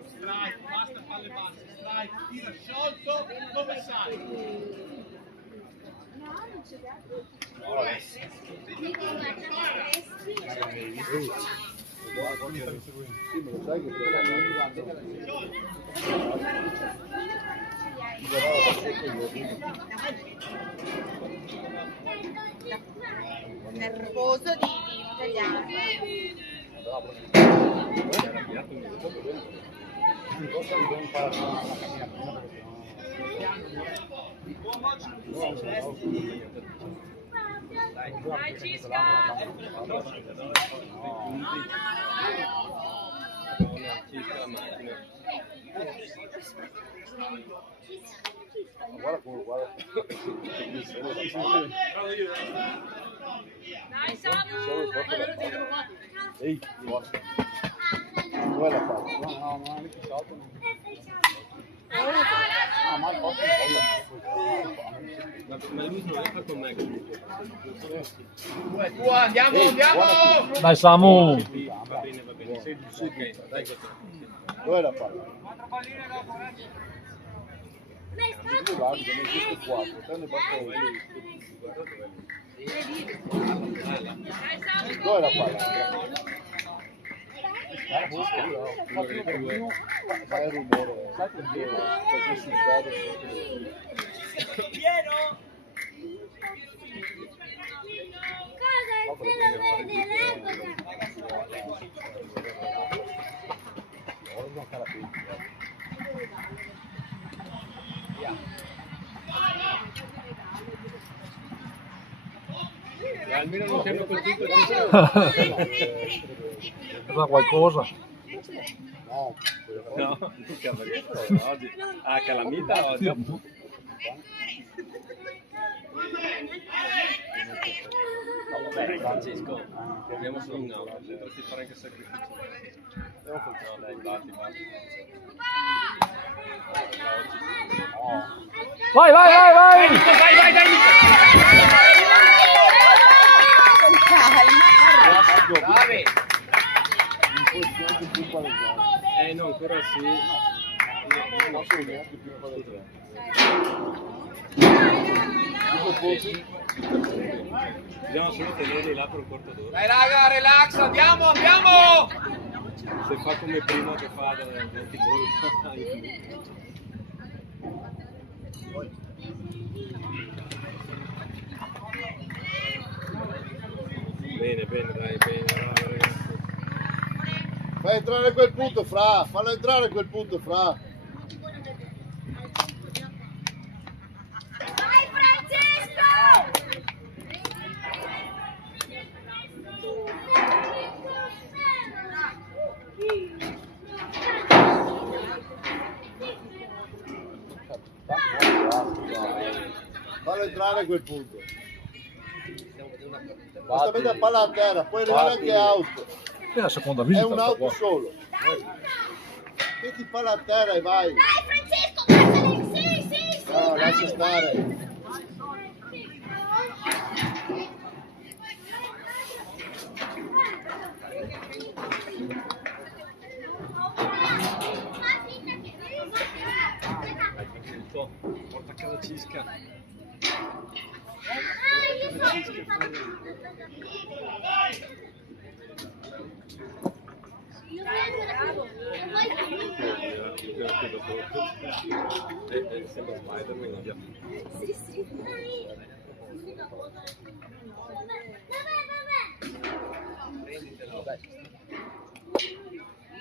Strike, basta palle basse, strike, tira sciolto, come sai? Sì, ma lo sai che Nervoso di italiano. Dai Cisca! guarda come guarda. Dai Samu! Ehi, guarda. Dov'è la palla? No, non è che salto. Ma lui non è con me. Andiamo! Dai Samu! Va bene, va bene. Ok, dai. Dov'è la palla? Ma Guarda, non esiste qua, te ne basta uno. Dov'è la palla? Fai il rumore, perché si perde. cosa se lo vede l'epoca? Almeno non ti hanno colpito. Fa qualcosa? No, No, mica perché oggi. Ah, calamita oggi. Dai, Francesco, abbiamo solo un auto, potresti fare anche sacrificio. No, dai, batti. Vai, vai, vai, vai! Vai, dai, Bravi! non puoi neanche più pareggiare. No, ancora sì. Non posso neanche più pareggiare. Dobbiamo solo tenerli là per un quarto d'ora. Dai raga, relax, andiamo! Se fa come prima che fa da 20 gol. Bene, dai, bravo ragazzi. Fai entrare quel punto, Fra, fallo entrare quel punto, Fra. Vai Francesco! Fallo entrare quel punto. Basta mettere la palla a terra, puoi arrivare anche out. È la seconda È visita un sta out qua. solo. Metti palla a terra e vai. Dai Francesco, passali! Sì! No, lascia stare. Porta a casa Cisca. Sembra Spider-Man, via. Sì. Vabbè.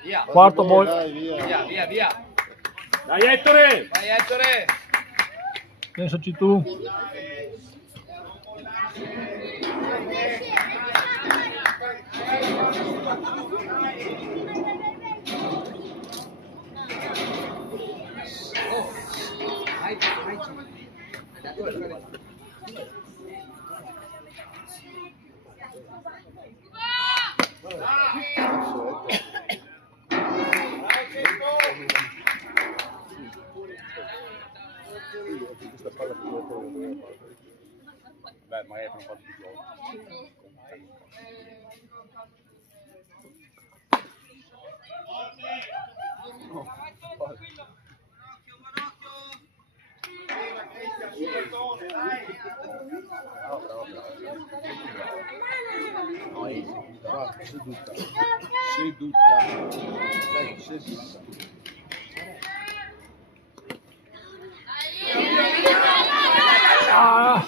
Via. Quarto ball. Dai, via. Via. Dai Ettore! Vai Ettore. Pensaci tu. Questa palla più beh, magari per un po' di gioco. Seduta. Dai, seduta. Ah!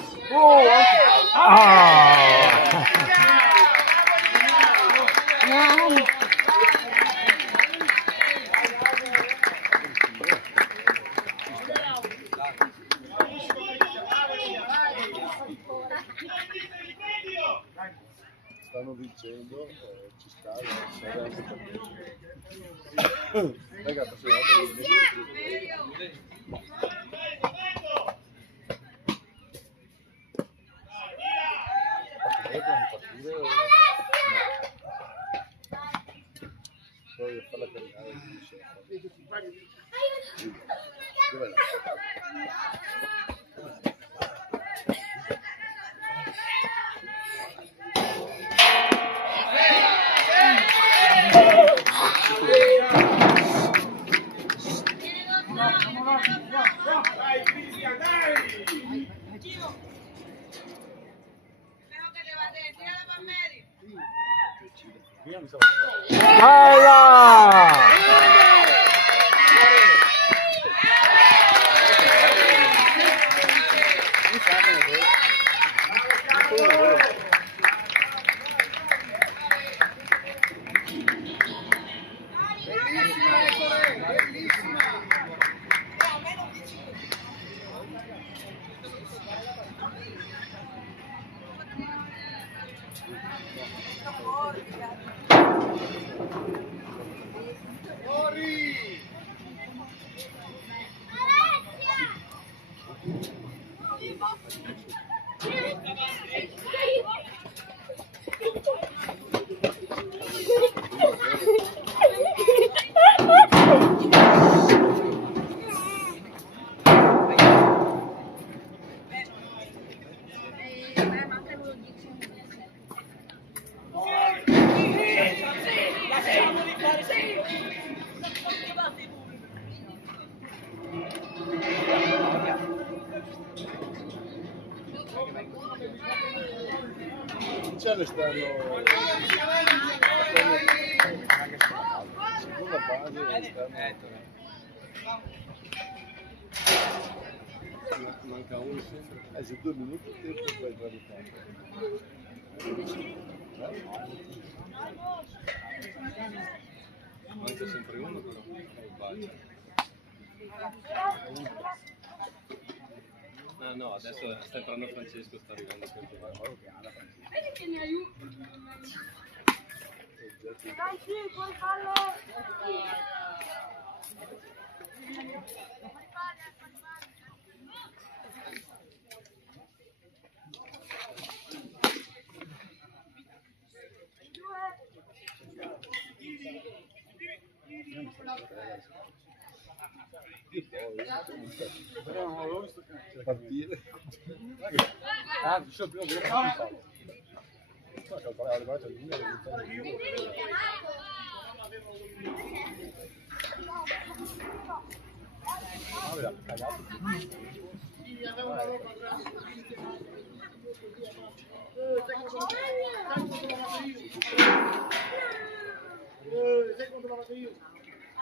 Stanno vincendo, ci sta, serve anche per me. Raga, prossima volta voglio farla caricare. Dov'è stanno seconda base manca uno sempre se 2 minuti il tempo per entrare in campo manca sempre uno però no, adesso sta entrando Francesco, sta arrivando sempre. Vedi che mi aiuta. Dai, sì, puoi farlo. Partire. Ci sono prima di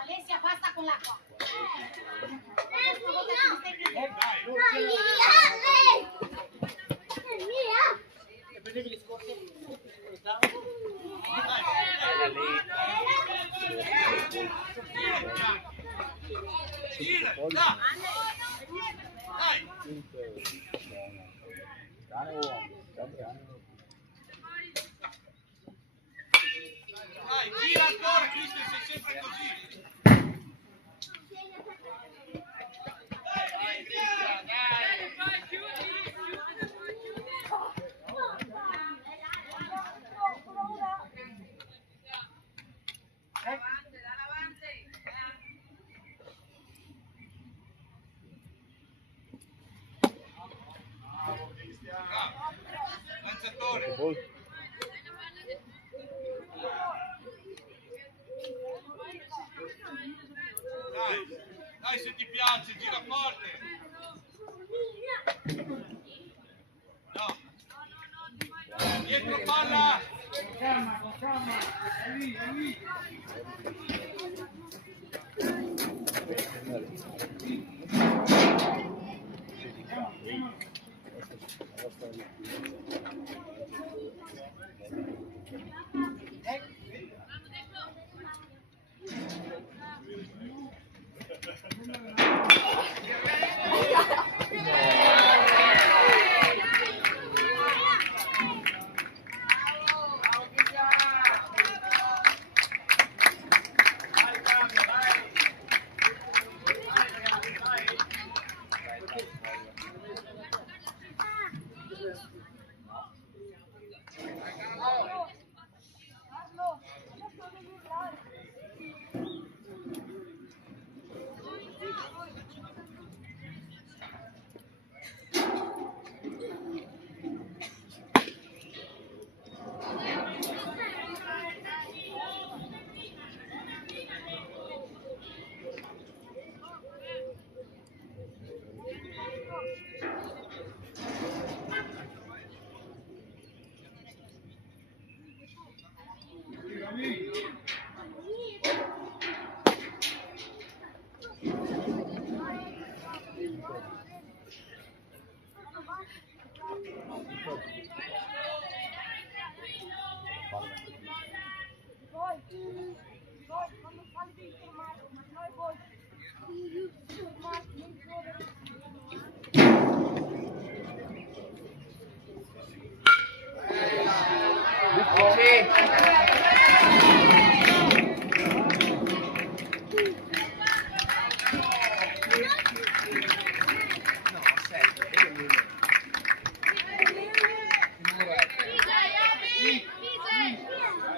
Alessia, basta con l'acqua. Dai, gira ancora, Cristian, sei sempre così. Lanciatore. Dai, se ti piace, gira forte. No. Dietro palla. Con calma, è lì, è lì.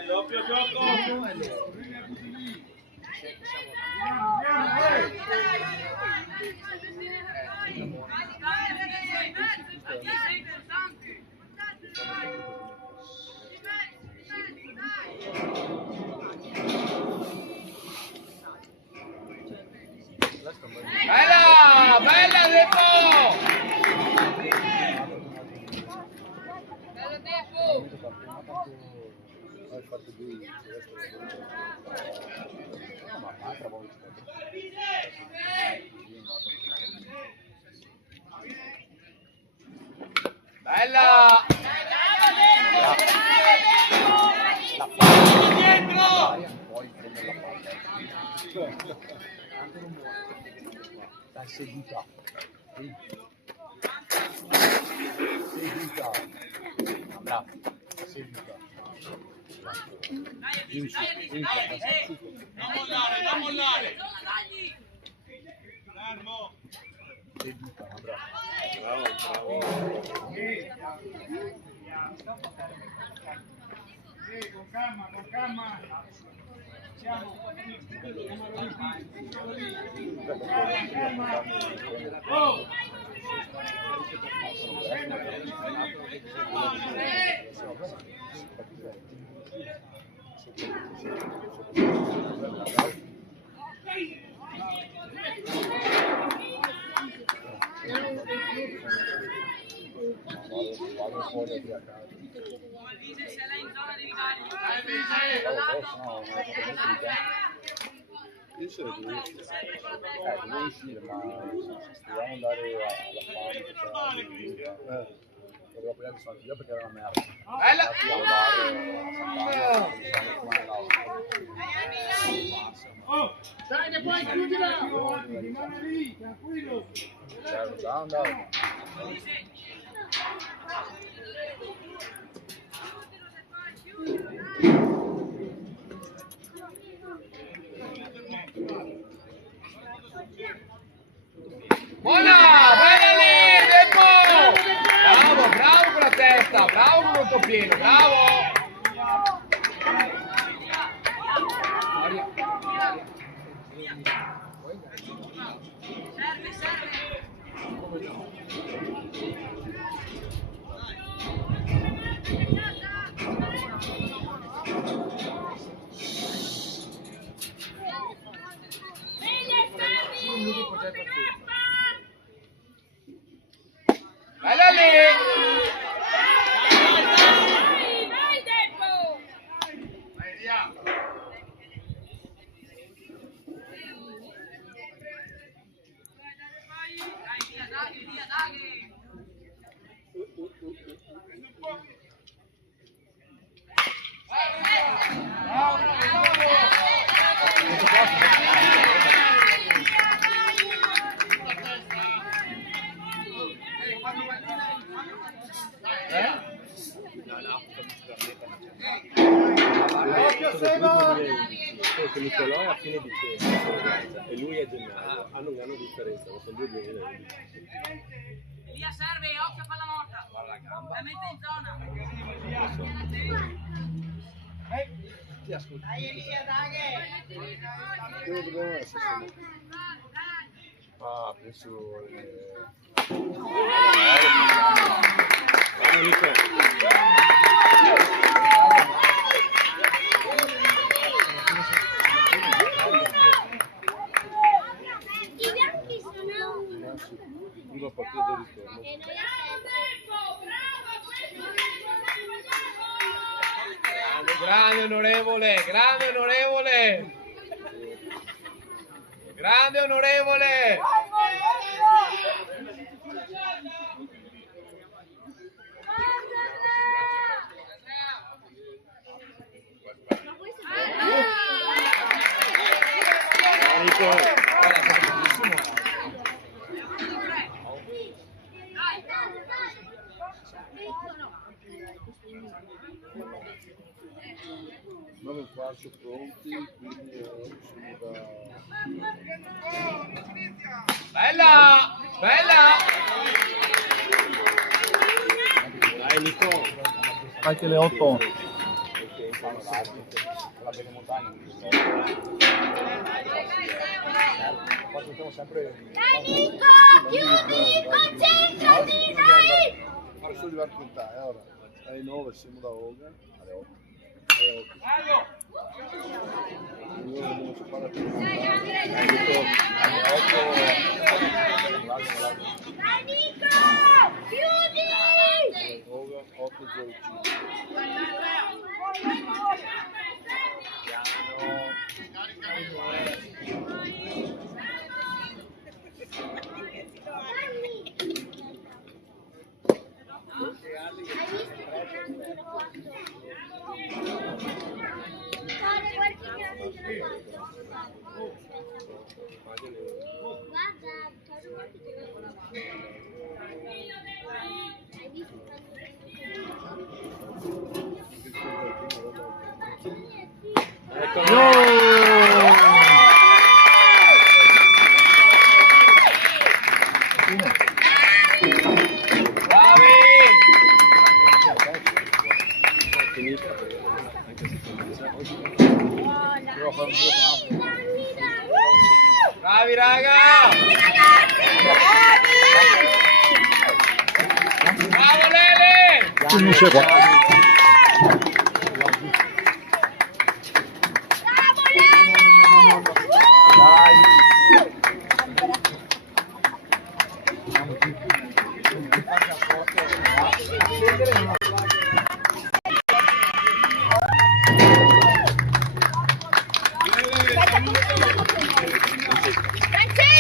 Doppio gioco. Bella, bella Depo! Bello Depo! Bella! Dai, seduta. Seduta. Bravo. Seduta. Non mollare, non mollare. Fermo. Seduta, bravo. Con calma, con calma. Siamo lì. Calma. Oh! Vado fuori da casa. Io sono di devo uscire, ma dobbiamo andare alla fabbrica. Dovevo prendere il soldi perché era una merda. Bella! Oh, dai che poi chiudila! Rimane lì, tranquillo! Già andavo. pieno, bravo! Bella lì! Vai Deppo! Che Nicolò è a fine dicembre e lui è a gennaio, hanno un anno di differenza, non sono 2 2011. Elia serve, occhio palla morta. La mette in zona. Ti ascolti. Dai Elia, dai. Dove dobbiamo essere? Ah, penso... I bianchi sono prima partita del ritorno. Grande onorevole, grande onorevole! Grande onorevole! Nove quarto pronti, quindi sono da... Bella! Bella! Dai Nico! Anche le 8. La bene montagna. Sempre... Dai Nico, chiudi, concentrati, dai! Fare solo di raccontare, ora. Alle 9 siamo da Olga, alle 8. Io dobbiamo separare più. Dai Nico, chiudi! Olga 805. Bravi raga! Bravo Lele! Finisce qua. Franci!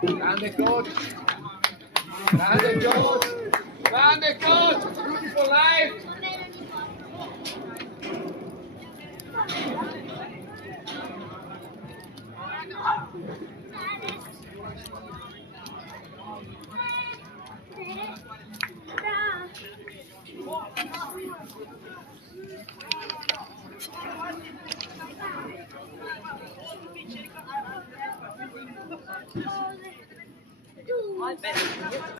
Grande coach! Grande coach! Grande coach! Beautiful life! Two.